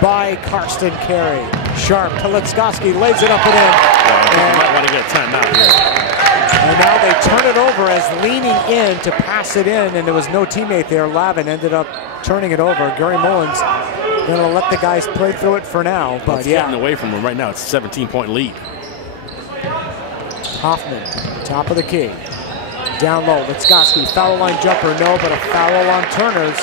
by Karsten Carey. Sharp to Litzowski, lays it up and in. You might want to get a timeout here. And now they turn it over as leaning in to pass it in, and there was no teammate there. Lavin ended up turning it over. Gary Mullins going to let the guys play through it for now. But it's getting away from them right now. It's a 17-point lead. Hoffman, top of the key. Down low, Litzowski, foul line jumper, no, but a foul on Turners.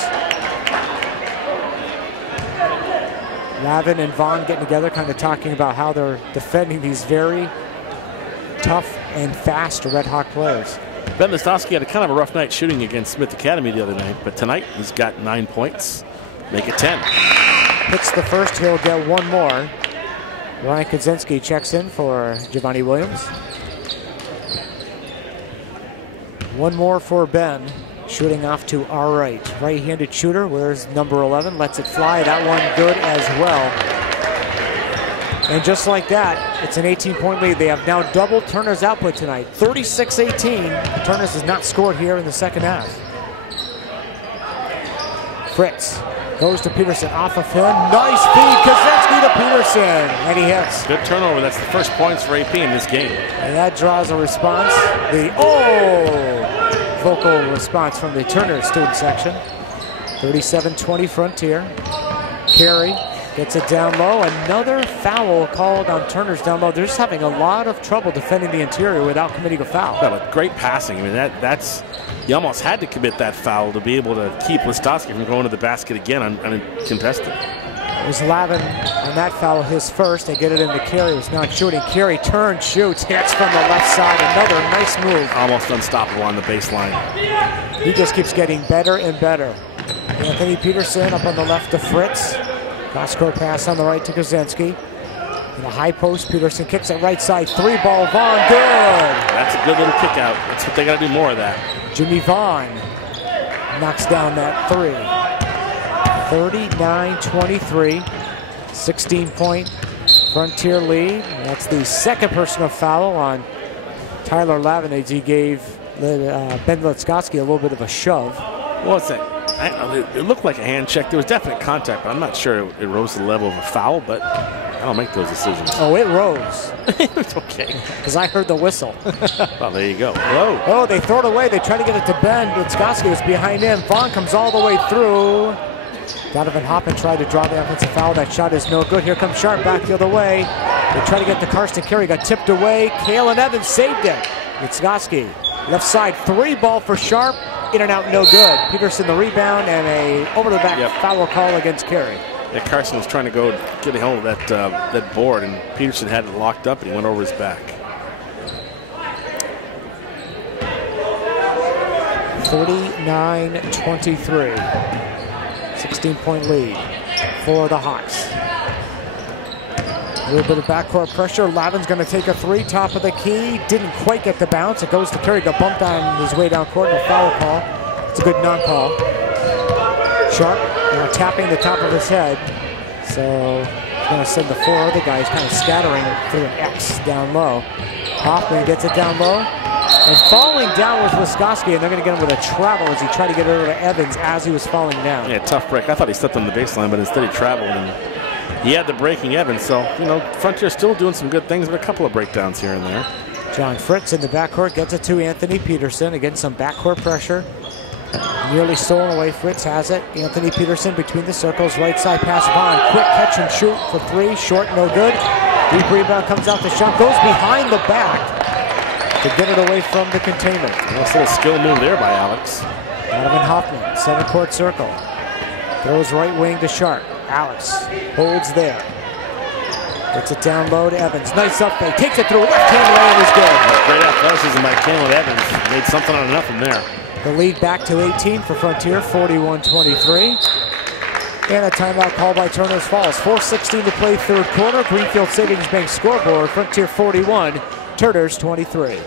Lavin and Vaughn getting together, kind of talking about how they're defending these very tough and fast Red Hawk players. Ben Litzowski had a kind of a rough night shooting against Smith Academy the other night, but tonight he's got 9 points. Make it 10. Hits the first, he'll get one more. Ryan Kaczynski checks in for Giovanni Williams. One more for Ben. Shooting off to our right. Right-handed shooter, where's number 11? Lets it fly. That one good as well. And just like that, it's an 18-point lead. They have now doubled Turner's output tonight. 36-18. Turners has not scored here in the second half. Fritz goes to Peterson, off of him. Nice feed, Kaczynski to Peterson, and he hits. Good turnover. That's the first points for AP in this game. And that draws a response. Vocal response from the Turner student section. 37-20 Frontier. Carey gets it down low. Another foul called on Turner's down low. They're just having a lot of trouble defending the interior without committing a foul. Yeah, but great passing. I mean, that's you almost had to commit that foul to be able to keep Litzowski from going to the basket again uncontested. It was Lavin on that foul, his first. They get it into Carey, who's not shooting. Carey turns, shoots, hits from the left side. Another nice move. Almost unstoppable on the baseline. He just keeps getting better and better. Anthony Peterson up on the left to Fritz. Cross-court pass on the right to Kaczynski. In the high post, Peterson kicks it right side. 3-ball, Vaughn, good! That's a good little kick out. That's what they got to do more of that. Jimmy Vaughn knocks down that 3. 39-23, 16-point Frontier lead. That's the second personal foul on Tyler Lavin as he gave Ben Litzowski a little bit of a shove. Well, it looked like a hand check. There was definite contact, but I'm not sure it rose to the level of a foul, but I don't make those decisions. Oh, it rose. It's okay. Because I heard the whistle. Well, there you go. Whoa. Oh, they throw it away. They try to get it to Ben. Litzkowski was behind him. Vaughn comes all the way through. Donovan Hoffman tried to draw the offensive foul. That shot is no good. Here comes Sharp back the other way. They try to get to Karsten Carey. Got tipped away. Kalen Evans saved it. Litzkowski, left side, 3 ball for Sharp. In and out, no good. Peterson the rebound and a over-the-back foul call against Carey. Yeah, Carson was trying to go get a hold of that board, and Peterson had it locked up, and he went over his back. 49-23. 16-point lead for the Hawks. A little bit of backcourt pressure. Lavin's going to take a 3, top of the key. Didn't quite get the bounce. It goes to Carey. Got bumped on his way down court. And a foul call. It's a good non-call. Sharp tapping the top of his head. So he's going to send the 4 other guys kind of scattering through an X down low. Hoffman gets it down low. And falling down was Litzkowski, and they're going to get him with a travel as he tried to get over to Evans as he was falling down. Yeah, tough break. I thought he stepped on the baseline, but instead he traveled, and he had the breaking Evans. So, Frontier still doing some good things, but a couple of breakdowns here and there. John Fritz in the backcourt gets it to Anthony Peterson. Again, some backcourt pressure. Nearly stolen away. Fritz has it. Anthony Peterson between the circles. Right side pass. Vaughn. Quick catch and shoot for 3. Short, no good. Deep rebound comes out. The shot goes behind the back to get it away from the containment. Nice little skill move there by Alex. Donovan Hoffman, center court circle. Throws right wing to Sharp. Alex holds there. Gets it down low to Evans. Nice up fake. Takes it through. Left-hand lane is good. Great athleticism by Caleb Evans. Made something out of nothing there. The lead back to 18 for Frontier, 41-23. And a timeout call by Turner's Falls. 4:16 to play third quarter. Greenfield Savings Bank scoreboard. Frontier 41, Turner's 23.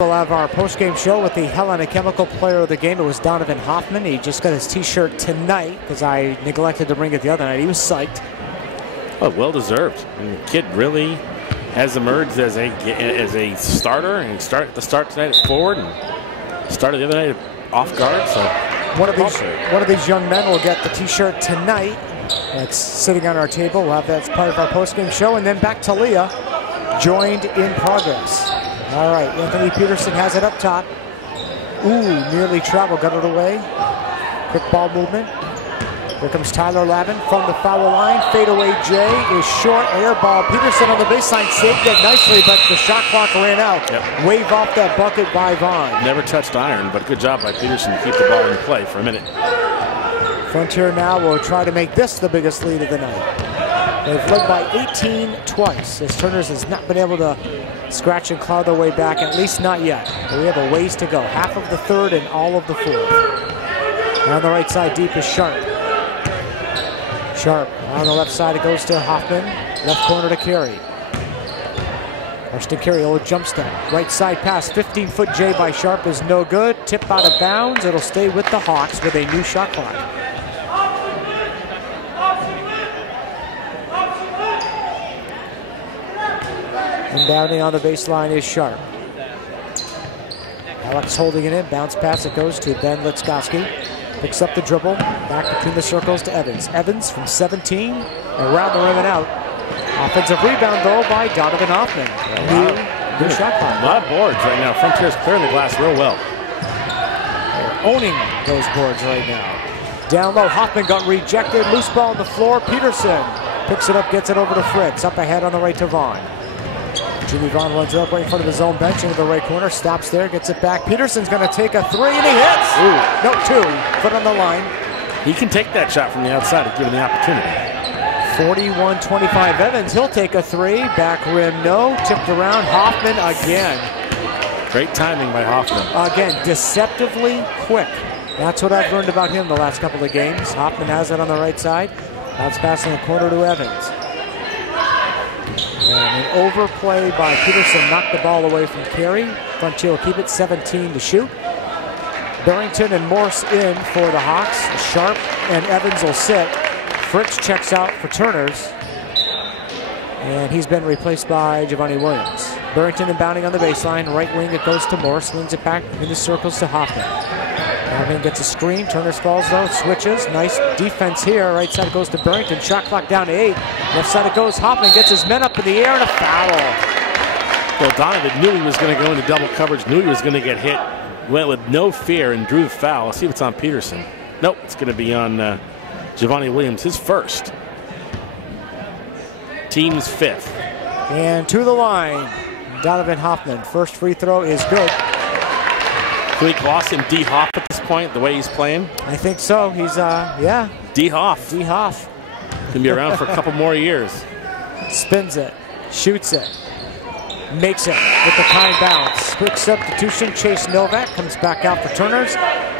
We'll have our post-game show with the Helena Chemical Player of the Game. It was Donovan Hoffman. He just got his t-shirt tonight because I neglected to bring it the other night. He was psyched. Oh, well deserved. And the kid really has emerged as a starter, and he started the start tonight at forward and started the other night off guard. So one of these young men will get the t-shirt tonight. That's sitting on our table. We'll have that as part of our post-game show, and then back to Leah, joined in progress. All right, Anthony Peterson has it up top. Ooh, nearly traveled, got it away. Quick ball movement. Here comes Tyler Lavin from the foul line. Fadeaway J is short, air ball. Peterson on the baseline, saved it nicely, but the shot clock ran out. Yep. Wave off that bucket by Vaughn. Never touched iron, but good job by Peterson to keep the ball in play for a minute. Frontier now will try to make this the biggest lead of the night. They've led by 18 twice, as Turner's has not been able to scratch and claw their way back, at least not yet. But we have a ways to go. Half of the third and all of the fourth. On the right side, deep is Sharp. Sharp on the left side, it goes to Hoffman. Left corner to Carey. Karsten Carey, old jump step. Right side pass, 15-foot J by Sharp is no good. Tip out of bounds. It'll stay with the Hawks with a new shot clock. Inbounding on the baseline is Sharp. Alex holding it in. Bounce pass. It goes to Ben Litzkowski. Picks up the dribble. Back between the circles to Evans. Evans from 17. Around the rim and out. Offensive rebound, though, by Donovan Hoffman. New shot clock. A lot of boards right now. Frontier's clearing the glass real well. owning those boards right now. Down low, Hoffman got rejected. Loose ball on the floor. Peterson picks it up, gets it over to Fritz. Up ahead on the right to Vaughn. Jimmy Vaughn runs it up right in front of his own bench into the right corner. Stops there, gets it back. Peterson's going to take a three, and he hits. Ooh. No, two. Foot on the line. He can take that shot from the outside if given the opportunity. 41-25 Evans. He'll take a three. Back rim, no. Tipped around. Hoffman again. Great timing by Hoffman. Again, deceptively quick. That's what I've learned about him the last couple of games. Hoffman has it on the right side. Bounce pass in the corner to Evans. And an overplay by Peterson knocked the ball away from Carey. Frontier will keep it 17 to shoot. Barrington and Morse in for the Hawks. Sharp and Evans will sit. Fritz checks out for Turners. And he's been replaced by Giovanni Williams. Barrington inbounding on the baseline. Right wing, it goes to Morse. Swings it back in the circles to Hoffman. Hoffman gets a screen. Turners falls though. Switches. Nice defense here. Right side goes to Barrington. Shot clock down to 8. Left side it goes. Hoffman gets his men up in the air and a foul. Well, Donovan knew he was going to go into double coverage. Knew he was going to get hit. Went with no fear and drew the foul. Let's see if it's on Peterson. Nope, it's going to be on Giovanni Williams, his first. Team's fifth. And to the line, Donovan Hoffman. First free throw is good. Can we gloss him D-Hoff at this point, the way he's playing? I think so. He's, yeah. D-Hoff. D-Hoff. Can be around for a couple more years. Spins it. Shoots it. Makes it with the kind bounce. Quick substitution. Chase Novak comes back out for Turners.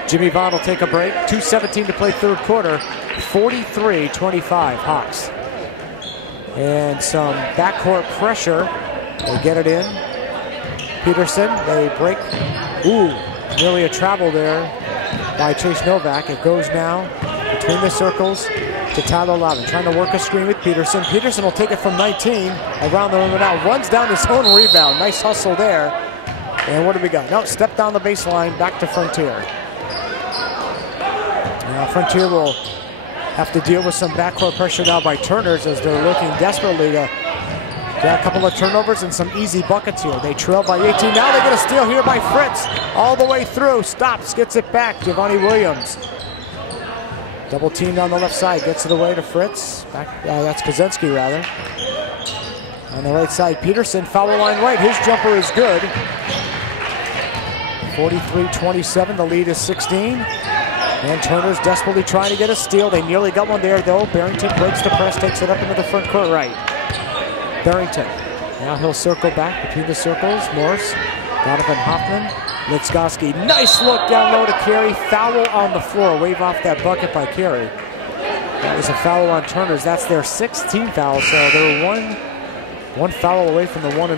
Jimmy Vaughn will take a break. 2:17 to play third quarter. 43-25 Hawks. And some backcourt pressure. They get it in. Peterson, they break. Ooh, nearly a travel there by Chase Novak. It goes now between the circles to Tyler Lavin, trying to work a screen with Peterson. Peterson will take it from 19, around the rim and out. Runs down his own rebound. Nice hustle there. And what do we got? No, step down the baseline, back to Frontier. Now Frontier will have to deal with some backcourt pressure now by Turners as they're looking desperately to get a couple of turnovers and some easy buckets here. They trail by 18. Now they get a steal here by Fritz. All the way through. Stops, gets it back. Giovanni Williams. Double teamed on the left side. Gets it away to Fritz. Back, that's Kozinski, rather. On the right side, Peterson. Foul line right. His jumper is good. 43-27. The lead is 16. And Turner's desperately trying to get a steal. They nearly got one there, though. Barrington breaks the press, takes it up into the front court right. Barrington. Now he'll circle back between the circles. Morse. Donovan Hoffman. Litzkowski, nice look down low to Carey. Foul on the floor. Wave off that bucket by Carey. That was a foul on Turners. That's their 16th foul, so they're one foul away from the 1-1.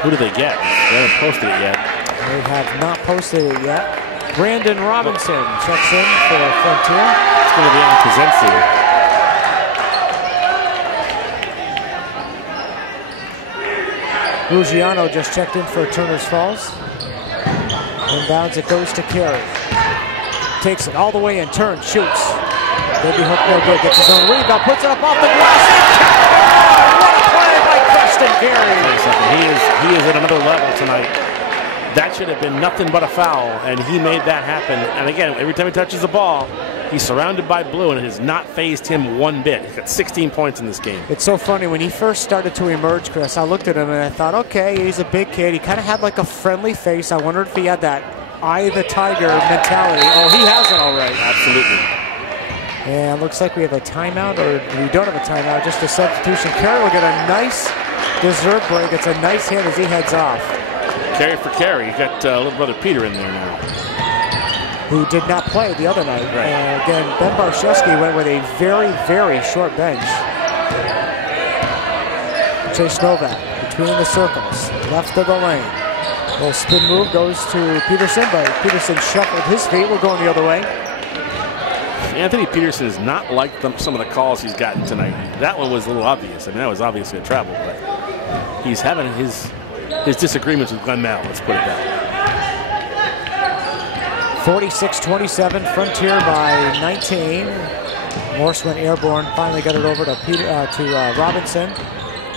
Who do they get? They haven't posted it yet. They have not posted it yet. Brandon Robinson checks in for Frontier. It's going to be on Kozinski. Ruggiano just checked in for Turner's Falls. Inbounds, it goes to Carey. Takes it all the way and turns, shoots. Baby hook, no good. Gets his own rebound, puts it up off the glass. What a play by Preston Carey! He is at another level tonight. That should have been nothing but a foul, and he made that happen. And again, every time he touches the ball, he's surrounded by blue, and it has not fazed him one bit. He's got 16 points in this game. It's so funny. When he first started to emerge, Chris, I looked at him and I thought, okay, he's a big kid. He kind of had like a friendly face. I wondered if he had that eye of the tiger mentality. Oh, he has it all right. Absolutely. And looks like we have a timeout, or we don't have a timeout, just a substitution. Carey will get a nice deserved break. It's a nice hit as he heads off. Carey for Carey. You got little brother Peter in there now, who did not play the other night. Right. Again, Ben Barshevsky went with a very, very short bench. Chase Novak between the circles, left of the lane. Little spin move goes to Peterson, but Peterson shuffled his feet. We're going the other way. Anthony Peterson is not like some of the calls he's gotten tonight. That one was a little obvious. I mean, that was obviously a travel, but he's having his disagreements with Glenn Mallett, let's put it that way. 46-27, Frontier by 19. Morse went airborne, finally got it over to Robinson.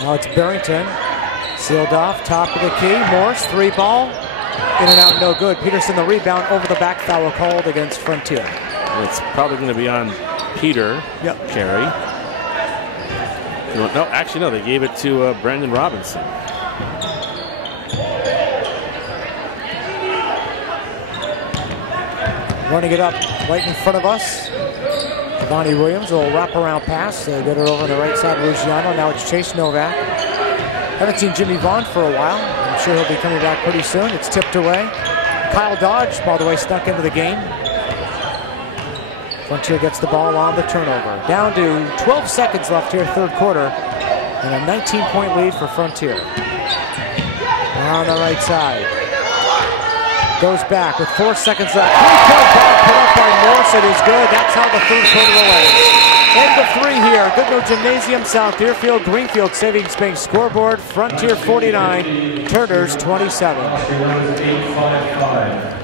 Now it's Barrington, sealed off, top of the key. Morse, three ball, In and out, no good. Peterson the rebound, over the back, foul called against Frontier. It's probably going to be on Peter Carey. No, actually, no, they gave it to Brandon Robinson. Running it up right in front of us. Bonnie Williams, a little wraparound pass. They get it over on the right side, Luciano. Now it's Chase Novak. Haven't seen Jimmy Vaughn for a while. I'm sure he'll be coming back pretty soon. It's tipped away. Kyle Dodge, by the way, snuck into the game. Frontier gets the ball on the turnover. Down to 12 seconds left here, third quarter. And a 19-point lead for Frontier. On the right side. Goes back with 4 seconds left. 3-point ball put up by Morse. It is good. That's how the third quarter will end. End of 3 here. Goodnow Gymnasium, South Deerfield, Greenfield Savings Bank scoreboard. Frontier 49, Turners 27. 855.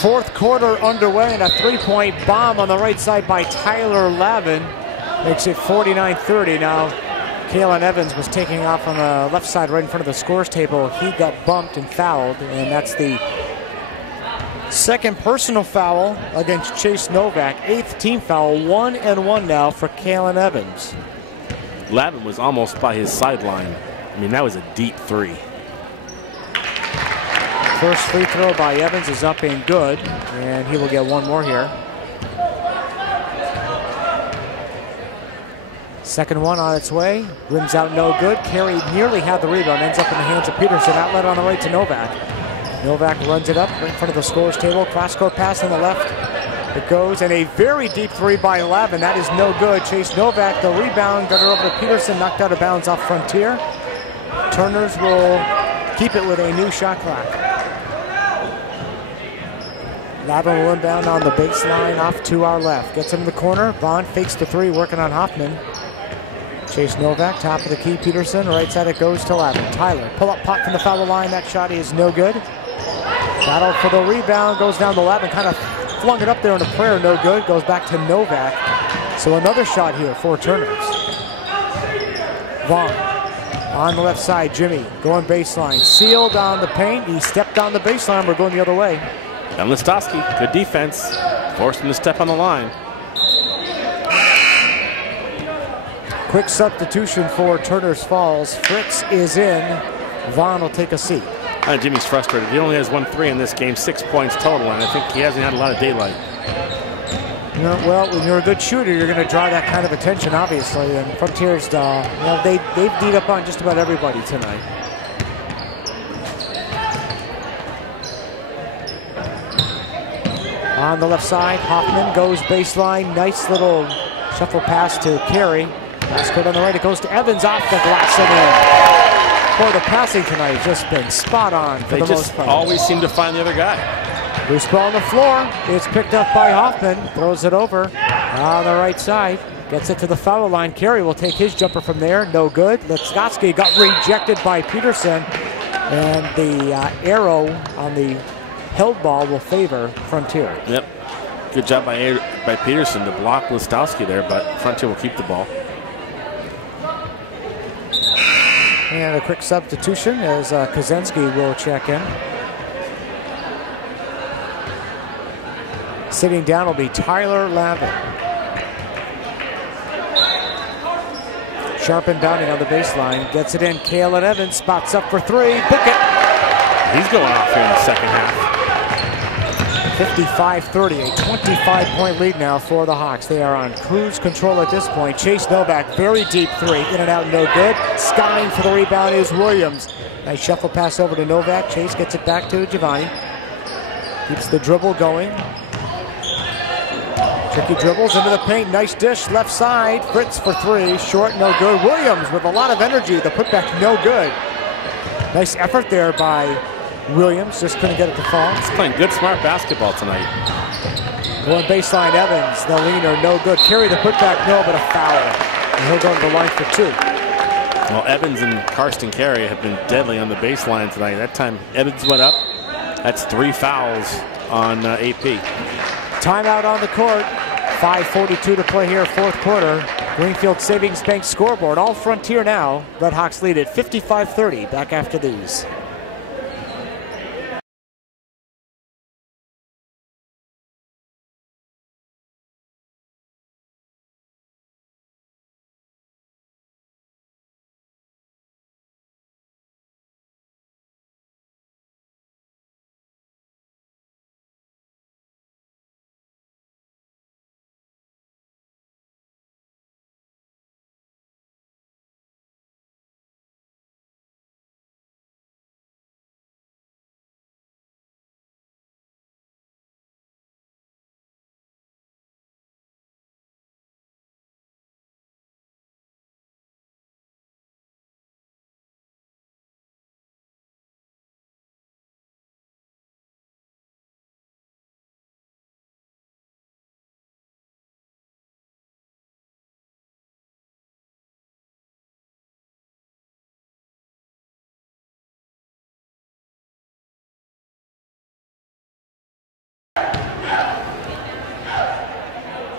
Fourth quarter underway, and a three-point bomb on the right side by Tyler Lavin makes it 49-30. Now, Kalen Evans was taking off on the left side right in front of the scores table. He got bumped and fouled, and that's the second personal foul against Chase Novak. Eighth team foul, 1-1 now for Kalen Evans. Lavin was almost by his sideline. I mean, that was a deep three. First free throw by Evans is up and good, and he will get one more here. Second one on its way, rims out no good. Carey nearly had the rebound, ends up in the hands of Peterson. Outlet on the right to Novak. Novak runs it up in front of the scores table. Cross-court pass on the left. It goes, and a very deep three by Lavin. That is no good. Chase Novak, the rebound, got it over to Peterson, knocked out of bounds off Frontier. Turners will keep it with a new shot clock. Lavin will inbound on the baseline off to our left. Gets him in the corner. Vaughn fakes the three, working on Hoffman. Chase Novak, top of the key. Peterson, right side it goes to Lavin. Tyler, pull-up pot from the foul line. That shot is no good. Battle for the rebound, goes down to Lavin. Kind of flung it up there in a prayer, no good. Goes back to Novak. So another shot here for Turners. Vaughn on the left side. Jimmy going baseline. Sealed on the paint. He stepped on the baseline. We're going the other way. And Listowski, good defense. Forced him to step on the line. Quick substitution for Turners Falls. Fritz is in. Vaughn will take a seat. Jimmy's frustrated. He only has 1 3 in this game, 6 points total, and I think he hasn't had a lot of daylight. You know, well, when you're a good shooter, you're going to draw that kind of attention, obviously. And Frontiers, you know, they've beat up on just about everybody tonight. On the left side, Hoffman goes baseline. Nice little shuffle pass to Carey. Pass on the right, it goes to Evans off the glass and in. Boy, the passing tonight has just been spot on for the most part. They just always seem to find the other guy. Loose ball on the floor. It's picked up by Hoffman. Throws it over on the right side. Gets it to the foul line. Carey will take his jumper from there. No good. Listowski got rejected by Peterson. And the arrow on the held ball will favor Frontier. Yep. Good job by Peterson to block Listowski there, but Frontier will keep the ball. And a quick substitution as Kozensky will check in. Sitting down will be Tyler Lavin. Sharp inbounding on the baseline. Gets it in. Kalen Evans spots up for three. Book it. He's going off here in the second half. 55-30, a 25-point lead now for the Hawks. They are on cruise control at this point. Chase Novak, very deep three. In and out, no good. Skying for the rebound is Williams. Nice shuffle pass over to Novak. Chase gets it back to Giovanni. Keeps the dribble going. Tricky dribbles into the paint. Nice dish, left side. Fritz for three. Short, no good. Williams with a lot of energy. The putback, no good. Nice effort there by Williams. Just couldn't get it to fall. He's playing good, smart basketball tonight. Going baseline, Evans. The leaner, no good. Carry the putback, no, but a foul. And he'll go to the line for two. Well, Evans and Karsten Carey have been deadly on the baseline tonight. That time, Evans went up. That's 3 fouls on AP. Timeout on the court. 5:42 to play here, fourth quarter. Greenfield Savings Bank scoreboard. All Frontier now. Red Hawks lead at 55-30. Back after these.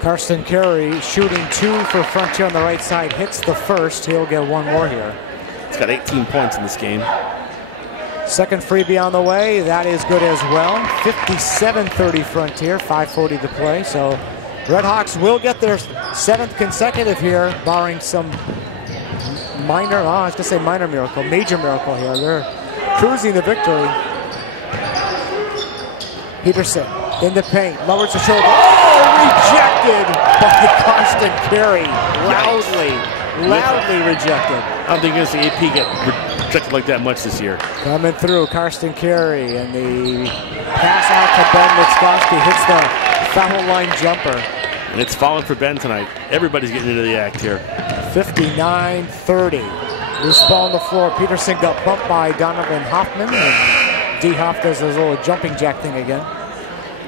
Karsten Carey shooting 2 for Frontier on the right side. Hits the first. He'll get one more here. He's got 18 points in this game. Second freebie on the way. That is good as well. 57-30 Frontier. 5:40 to play. So Red Hawks will get their 7th consecutive here, barring some minor, I was going to say minor miracle, major miracle here. They're cruising the victory. Peterson in the paint. Lowers the shoulder. Oh, rejected by Karsten Carey. Loudly rejected. I don't think you're going to see AP get rejected like that much this year. Coming through, Karsten Carey, and the pass out to Ben Litzkowski hits the foul line jumper. And it's falling for Ben tonight. Everybody's getting into the act here. 59-30. Loose ball on the floor. Peterson got bumped by Donovan Hoffman, and D. Hoff does his little jumping jack thing again.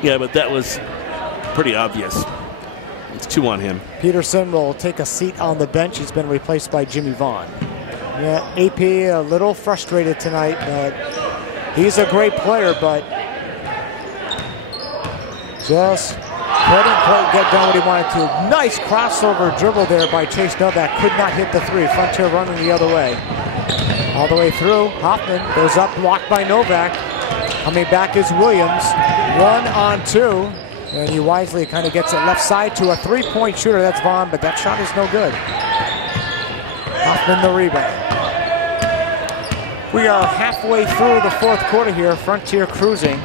Yeah, but that was pretty obvious. It's 2 on him. Peterson will take a seat on the bench. He's been replaced by Jimmy Vaughn. Yeah, AP a little frustrated tonight, but he's a great player, but just couldn't quite get done what he wanted to. Nice crossover dribble there by Chase Novak. Could not hit the 3. Frontier running the other way. All the way through. Hoffman goes up, blocked by Novak. Coming back is Williams. 1-on-2. And he wisely kind of gets it left side to a 3-point shooter. That's Vaughn, but that shot is no good. Hoffman the rebound. We are halfway through the fourth quarter here. Frontier cruising.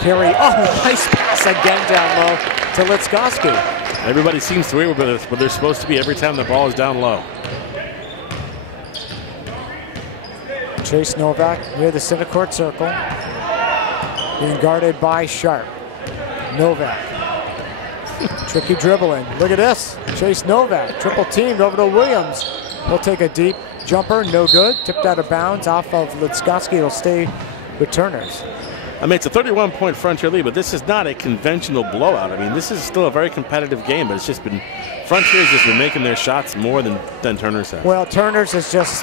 Carey, oh, nice pass again down low to Litzkowski. Everybody seems to be where they're supposed to be every time the ball is down low. Chase Novak near the center court circle. Being guarded by Sharp. Novak. Tricky dribbling. Look at this. Chase Novak. Triple teamed over to Williams. He'll take a deep jumper. No good. Tipped out of bounds off of Litzkowski. It'll stay with Turners. I mean, it's a 31-point Frontier lead, but this is not a conventional blowout. I mean, this is still a very competitive game, but it's just been Frontier's just been making their shots more than Turners have. Well, Turners is just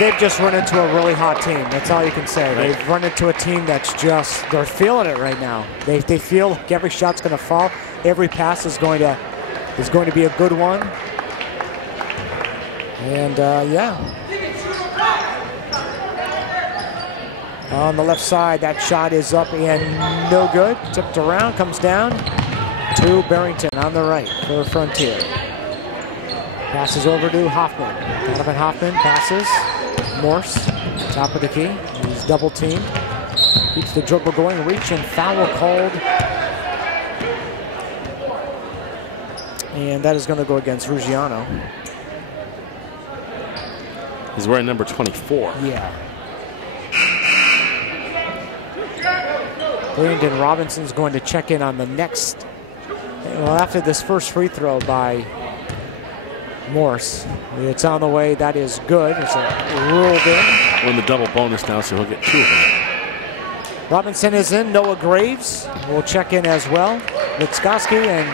they've just run into a really hot team. That's all you can say. Right. They've run into a team that's just, they're feeling it right now. They feel like every shot's going to fall. Every pass is going to be a good one. And yeah. On the left side, that shot is up and no good. Tipped around, comes down to Barrington on the right for Frontier. Passes over to Hoffman. Donovan Hoffman passes. Morse, top of the key. He's double teamed. Keeps the dribble going. Reach and foul called. And that is going to go against Ruggiano. He's wearing number 24. Yeah. Brandon Robinson's going to check in on the next. Well, after this first free throw by Morse. It's on the way. That is good. It's ruled in. We're in the double bonus now, so he'll get 2 of them. Robinson is in. Noah Graves will check in as well. Witzkowski and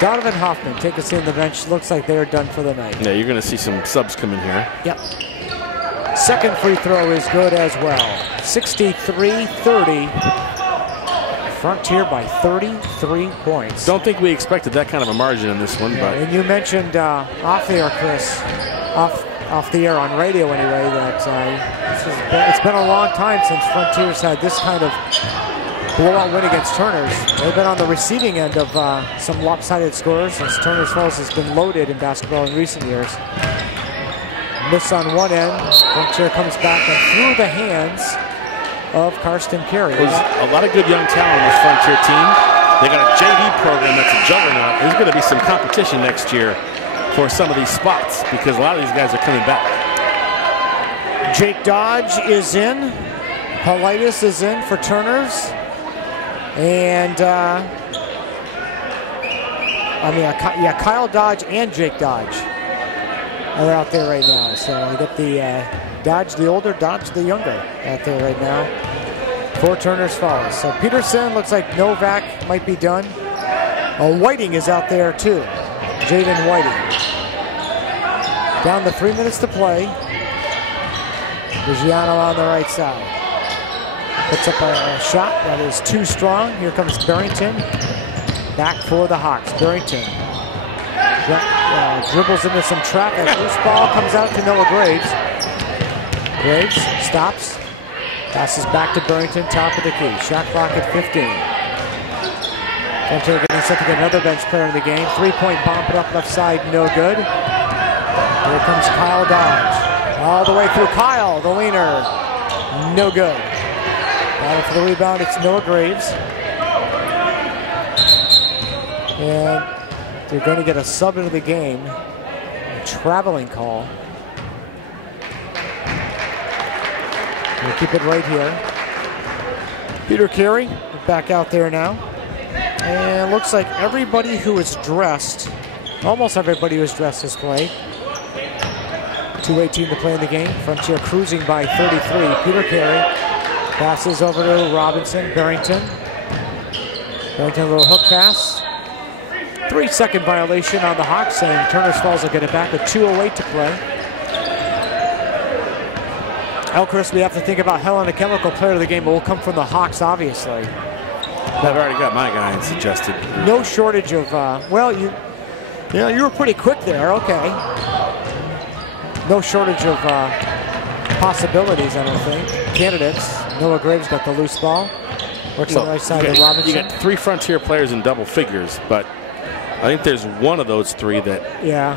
Donovan Hoffman take us in the bench. Looks like they're done for the night. Yeah, you're going to see some subs come in here. Yep. Second free throw is good as well. 63-30. Frontier by 33 points. Don't think we expected that kind of a margin in this one, Yeah, but and you mentioned off the air, Chris, off the air on radio anyway, that it's been a long time since Frontier's had this kind of blowout win against Turner's. They've been on the receiving end of some lopsided scores, since Turner's Falls has been loaded in basketball in recent years. Miss on one end. Frontier comes back and through the hands of Karsten Carey. There's a lot of good young talent on this Frontier team. They got a JV program that's a juggernaut. There's going to be some competition next year for some of these spots because a lot of these guys are coming back. Jake Dodge is in. Paulitis is in for Turner's. And, Kyle Dodge and Jake Dodge are out there right now. So we got the Dodge the older, Dodge the younger out there right now for Turner's Falls. So Peterson, looks like Novak might be done. Whiting is out there too. Jaden Whiting. Down to 3 minutes to play. Ruggiano on the right side. Puts up a shot that is too strong. Here comes Barrington. Back for the Hawks. Barrington dribbles into some traffic. Loose ball comes out to Noah Graves. Graves stops. Passes back to Barrington, top of the key. Shot clock at 15. Frontier getting set to get another bench player in the game. 3-point bomb put up left side, no good. Here comes Kyle Dodge. All the way through Kyle, the leaner. No good. Battle for the rebound, it's Noah Graves. And they're going to get a sub into the game. A traveling call. We'll keep it right here. Peter Carey back out there now. And looks like everybody who is dressed, almost everybody who is dressed has played. 2:18 to play in the game. Frontier cruising by 33. Peter Carey passes over to Robinson. Barrington. Barrington, a little hook pass. 3-second violation on the Hawks, and Turner's Falls will get it back with 2:08 to play. Chris, we have to think about Helena Chemical player of the game, but will come from the Hawks, obviously. I've already got my guy suggested. No shortage of, you were pretty quick there, okay. No shortage of possibilities, I don't think. Candidates. Noah Graves got the loose ball. Works on the right side of Robinson. You got 3 Frontier players in double figures, but I think there's one of those 3 that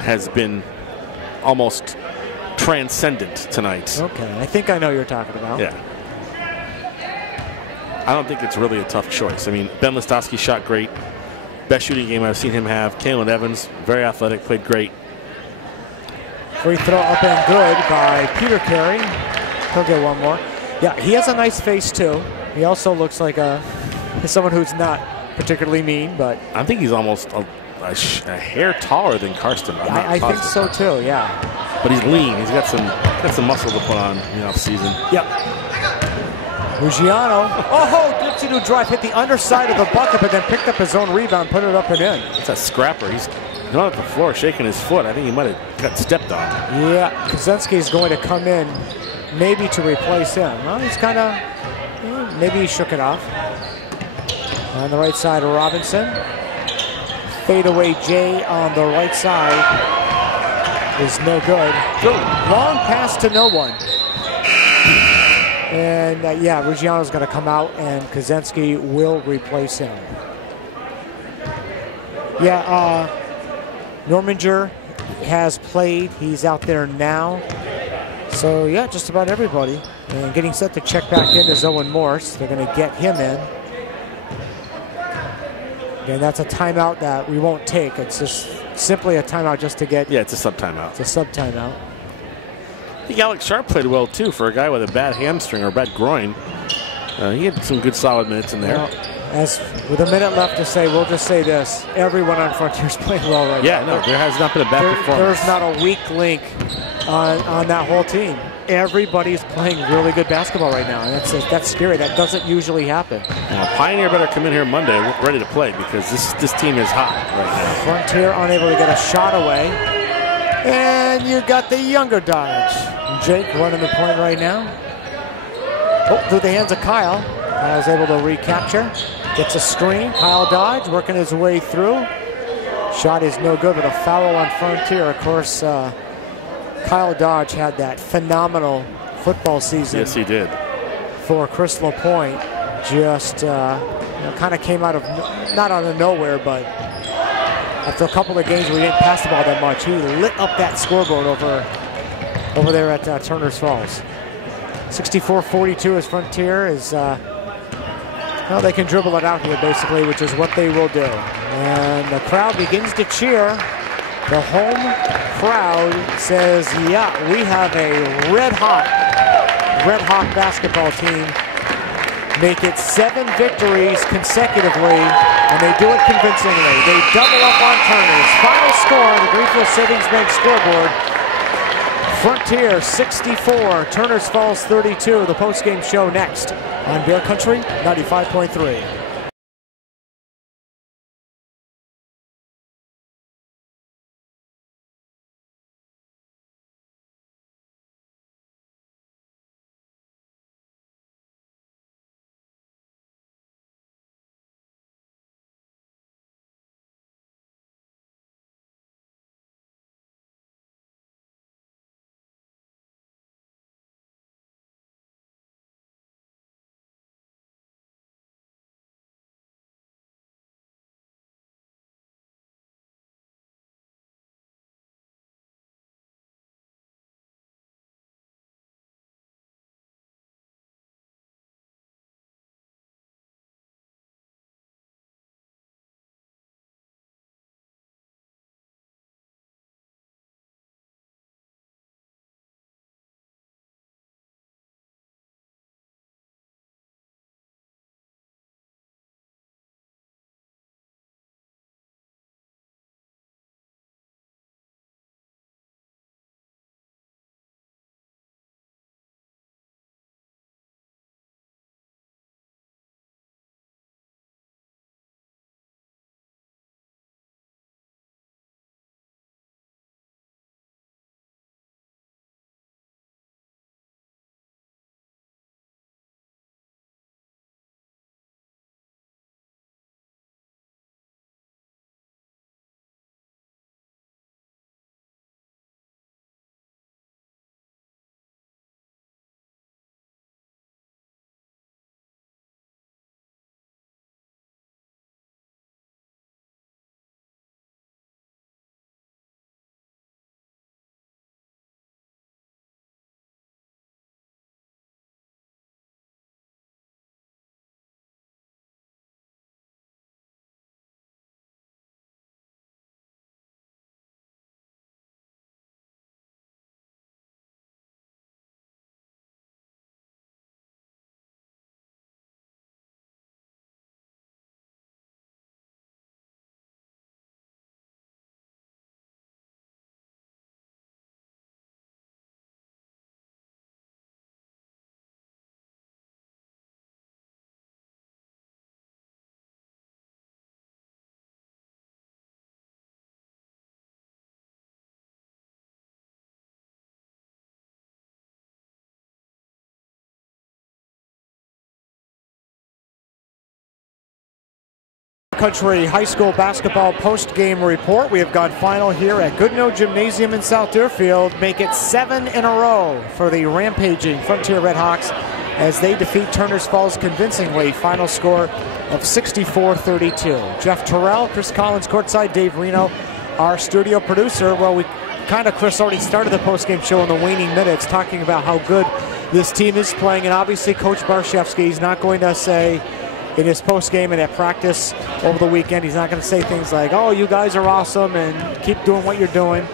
has been almost transcendent tonight. Okay, I think I know who you're talking about. Yeah. I don't think it's really a tough choice. I mean, Ben Listowski shot great. Best shooting game I've seen him have. Kalen Evans, very athletic, played great. Free throw up and good by Peter Carey. He'll get one more. Yeah, he has a nice face too. He also looks like someone who's not particularly mean, but I think he's almost a hair taller than Karsten. I think so too. Yeah. But he's lean. He's got some muscle to put on in the offseason. Yep. Ruggiano. Oh, dips into a drive, hit the underside of the bucket, but then picked up his own rebound, put it up and in. It's a scrapper. He's Not at the floor, shaking his foot. I think he might have got stepped on. Yeah, Kaczynski is going to come in maybe to replace him. Well, he's kind of, maybe he shook it off. On the right side, Robinson. Fadeaway Jay on the right side is no good. Long pass to no one. And yeah, Ruggiano's going to come out and Kaczynski will replace him. Yeah, Normanger has played. He's out there now. So yeah, just about everybody. And getting set to check back in is Owen Morse. They're going to get him in. Again, that's a timeout that we won't take. It's just simply a timeout just to get... Yeah, it's a sub-timeout. It's a sub-timeout. I think Alex Sharp played well, too, for a guy with a bad hamstring or bad groin. He had some good solid minutes in there. Well, as with a minute left to say, we'll just say this. Everyone on Frontier's playing well right now. Yeah, no, there has not been a bad performance. There's not a weak link on that whole team. Everybody's playing really good basketball right now, and that's scary. That doesn't usually happen. Pioneer better come in here Monday ready to play because this team is hot right now. Frontier unable to get a shot away. And you got the younger Dodge. Jake running the point right now. Oh, through the hands of Kyle. Kyle's able to recapture. Gets a screen. Kyle Dodge working his way through. Shot is no good, but a foul on Frontier. Of course, Kyle Dodge had that phenomenal football season. Yes, he did. For Chris LaPointe. Just kind of came out of, not out of nowhere, but after a couple of games where he didn't pass the ball that much, he lit up that scoreboard over there at Turner's Falls. 64-42 as Frontier is, well, they can dribble it out here basically, which is what they will do. And the crowd begins to cheer. The home crowd says, yeah, we have a red hot basketball team. Make it 7 victories consecutively, and they do it convincingly. They double up on Turner's. Final score, the Greenfield Savings Bank scoreboard. Frontier 64, Turner's Falls 32. The postgame show next on Bear Country 95.3. Country High School basketball post-game report. We have gone final here at Goodnow Gymnasium in South Deerfield. Make it 7 in a row for the rampaging Frontier Redhawks as they defeat Turners Falls convincingly. Final score of 64-32. Jeff Terrell, Chris Collins courtside, Dave Reno, our studio producer. Well, Chris already started the post-game show in the waning minutes talking about how good this team is playing, and obviously Coach Barshevsky is not going to say in his post-game and at practice over the weekend, he's not going to say things like, oh, you guys are awesome and keep doing what you're doing.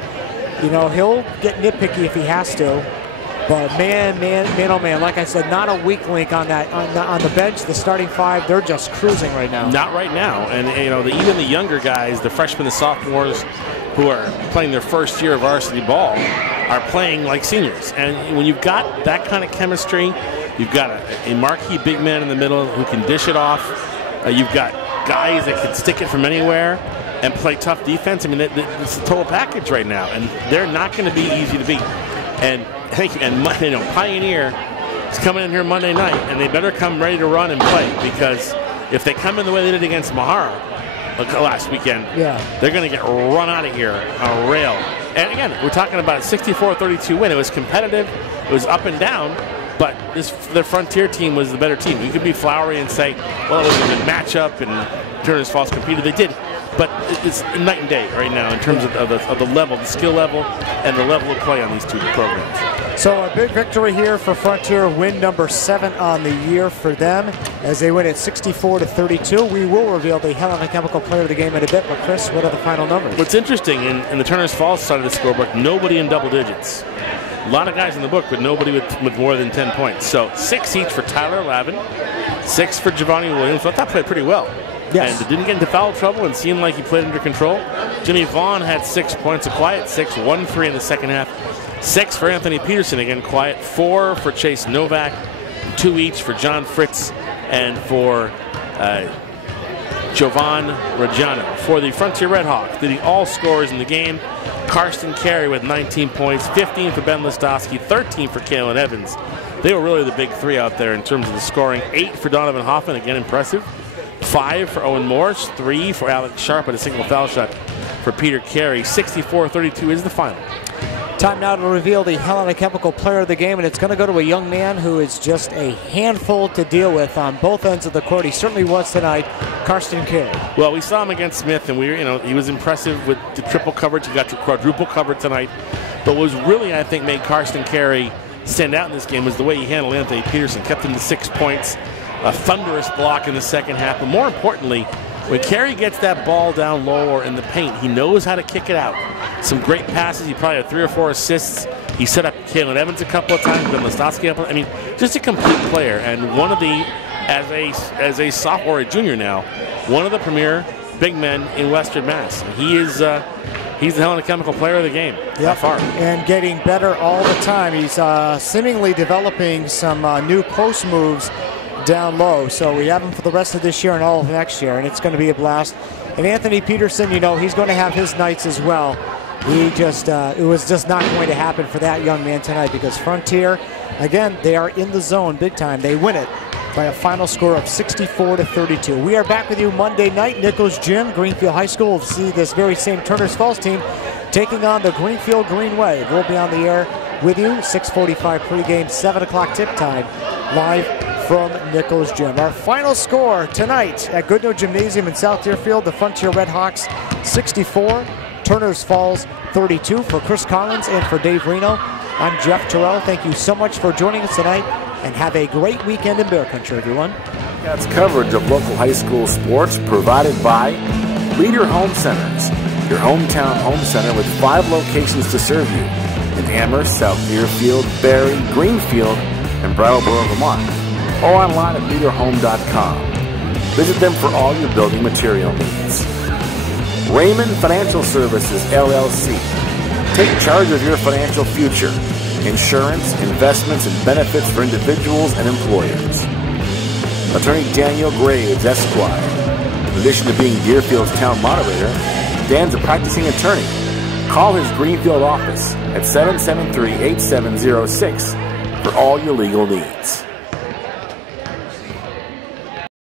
You know, he'll get nitpicky if he has to. But man, oh man, like I said, not a weak link on that on the bench. The starting five, they're just cruising right now. Not right now. And you know, even the younger guys, the freshmen, the sophomores who are playing their first year of varsity ball are playing like seniors. And when you've got that kind of chemistry, you've got a marquee big man in the middle who can dish it off. You've got guys that can stick it from anywhere and play tough defense. I mean, it's a total package right now, and they're not going to be easy to beat. And you know, Pioneer is coming in here Monday night, and they better come ready to run and play, because if they come in the way they did against Mahara last weekend, they're going to get run out of here on a rail. And again, we're talking about a 64-32 win. It was competitive. It was up and down. But the Frontier team was the better team. You could be flowery and say, well, it was a good matchup and Turners Falls competed. They did. But it's night and day right now in terms of the level, the skill level, and the level of play on these two programs. So a big victory here for Frontier, win number 7 on the year for them as they win at 64-32. We will reveal the Helena Chemical Player of the Game in a bit, but Chris, what are the final numbers? What's interesting, in the Turners Falls side of the scorebook, nobody in double digits. A lot of guys in the book, but nobody with more than 10 points. So 6 each for Tyler Lavin, 6 for Giovanni Williams. I thought played pretty well. Yes. And didn't get into foul trouble and seemed like he played under control. Jimmy Vaughn had 6 points, a quiet 6, 1-3 in the second half. 6 for Anthony Peterson, again quiet. 4 for Chase Novak, 2 each for John Fritz and for Jovan Rajano. For the Frontier Redhawks, leading all scorers in the game, Karsten Carey with 19 points, 15 for Ben Listowski, 13 for Kalen Evans. They were really the big three out there in terms of the scoring. 8 for Donovan Hoffman, again impressive. 5 for Owen Morris, 3 for Alex Sharp, and a single foul shot for Peter Carey. 64-32 is the final. Time now to reveal the Helena Chemical Player of the Game, and it's going to go to a young man who is just a handful to deal with on both ends of the court. He certainly was tonight, Karsten Carey. Well, we saw him against Smith, and he was impressive with the triple coverage. He got to quadruple cover tonight. But what was really, I think, made Karsten Carey stand out in this game was the way he handled Anthony Peterson. Kept him to 6 points, a thunderous block in the second half. But more importantly, when Carey gets that ball down low or in the paint, he knows how to kick it out. Some great passes. He probably had 3 or 4 assists. He set up Kalen Evans a couple of times, Ben Listowski. I mean, just a complete player. And one of the, as a sophomore, a junior now, one of the premier big men in Western Mass. He's the Helena Chemical Player of the Game by far. And getting better all the time. He's seemingly developing some new post moves down low. So we have him for the rest of this year and all of next year, and it's going to be a blast. And Anthony Peterson, you know, he's going to have his nights as well. He just, it was just not going to happen for that young man tonight, because Frontier, again, they are in the zone big time. They win it by a final score of 64-32. We are back with you Monday night. Nichols Gym, Greenfield High School will see this very same Turners Falls team taking on the Greenfield Green Wave. We'll be on the air with you, 6:45 pregame, 7 o'clock tip time, live from Nichols Gym. Our final score tonight at Goodnow Gymnasium in South Deerfield, the Frontier Redhawks 64, Turners Falls 32. For Chris Collins and for Dave Reno, I'm Jeff Terrell. Thank you so much for joining us tonight, and have a great weekend in Bear Country, everyone. That's coverage of local high school sports provided by Leader Home Centers, your hometown home center with 5 locations to serve you in Amherst, South Deerfield, Barrie, Greenfield, and Brattleboro, Vermont, or online at leaderhome.com. Visit them for all your building material needs. Raymond Financial Services, LLC. Take charge of your financial future. Insurance, investments, and benefits for individuals and employers. Attorney Daniel Graves, Esquire. In addition to being Deerfield's town moderator, Dan's a practicing attorney. Call his Greenfield office at 773-8706 for all your legal needs.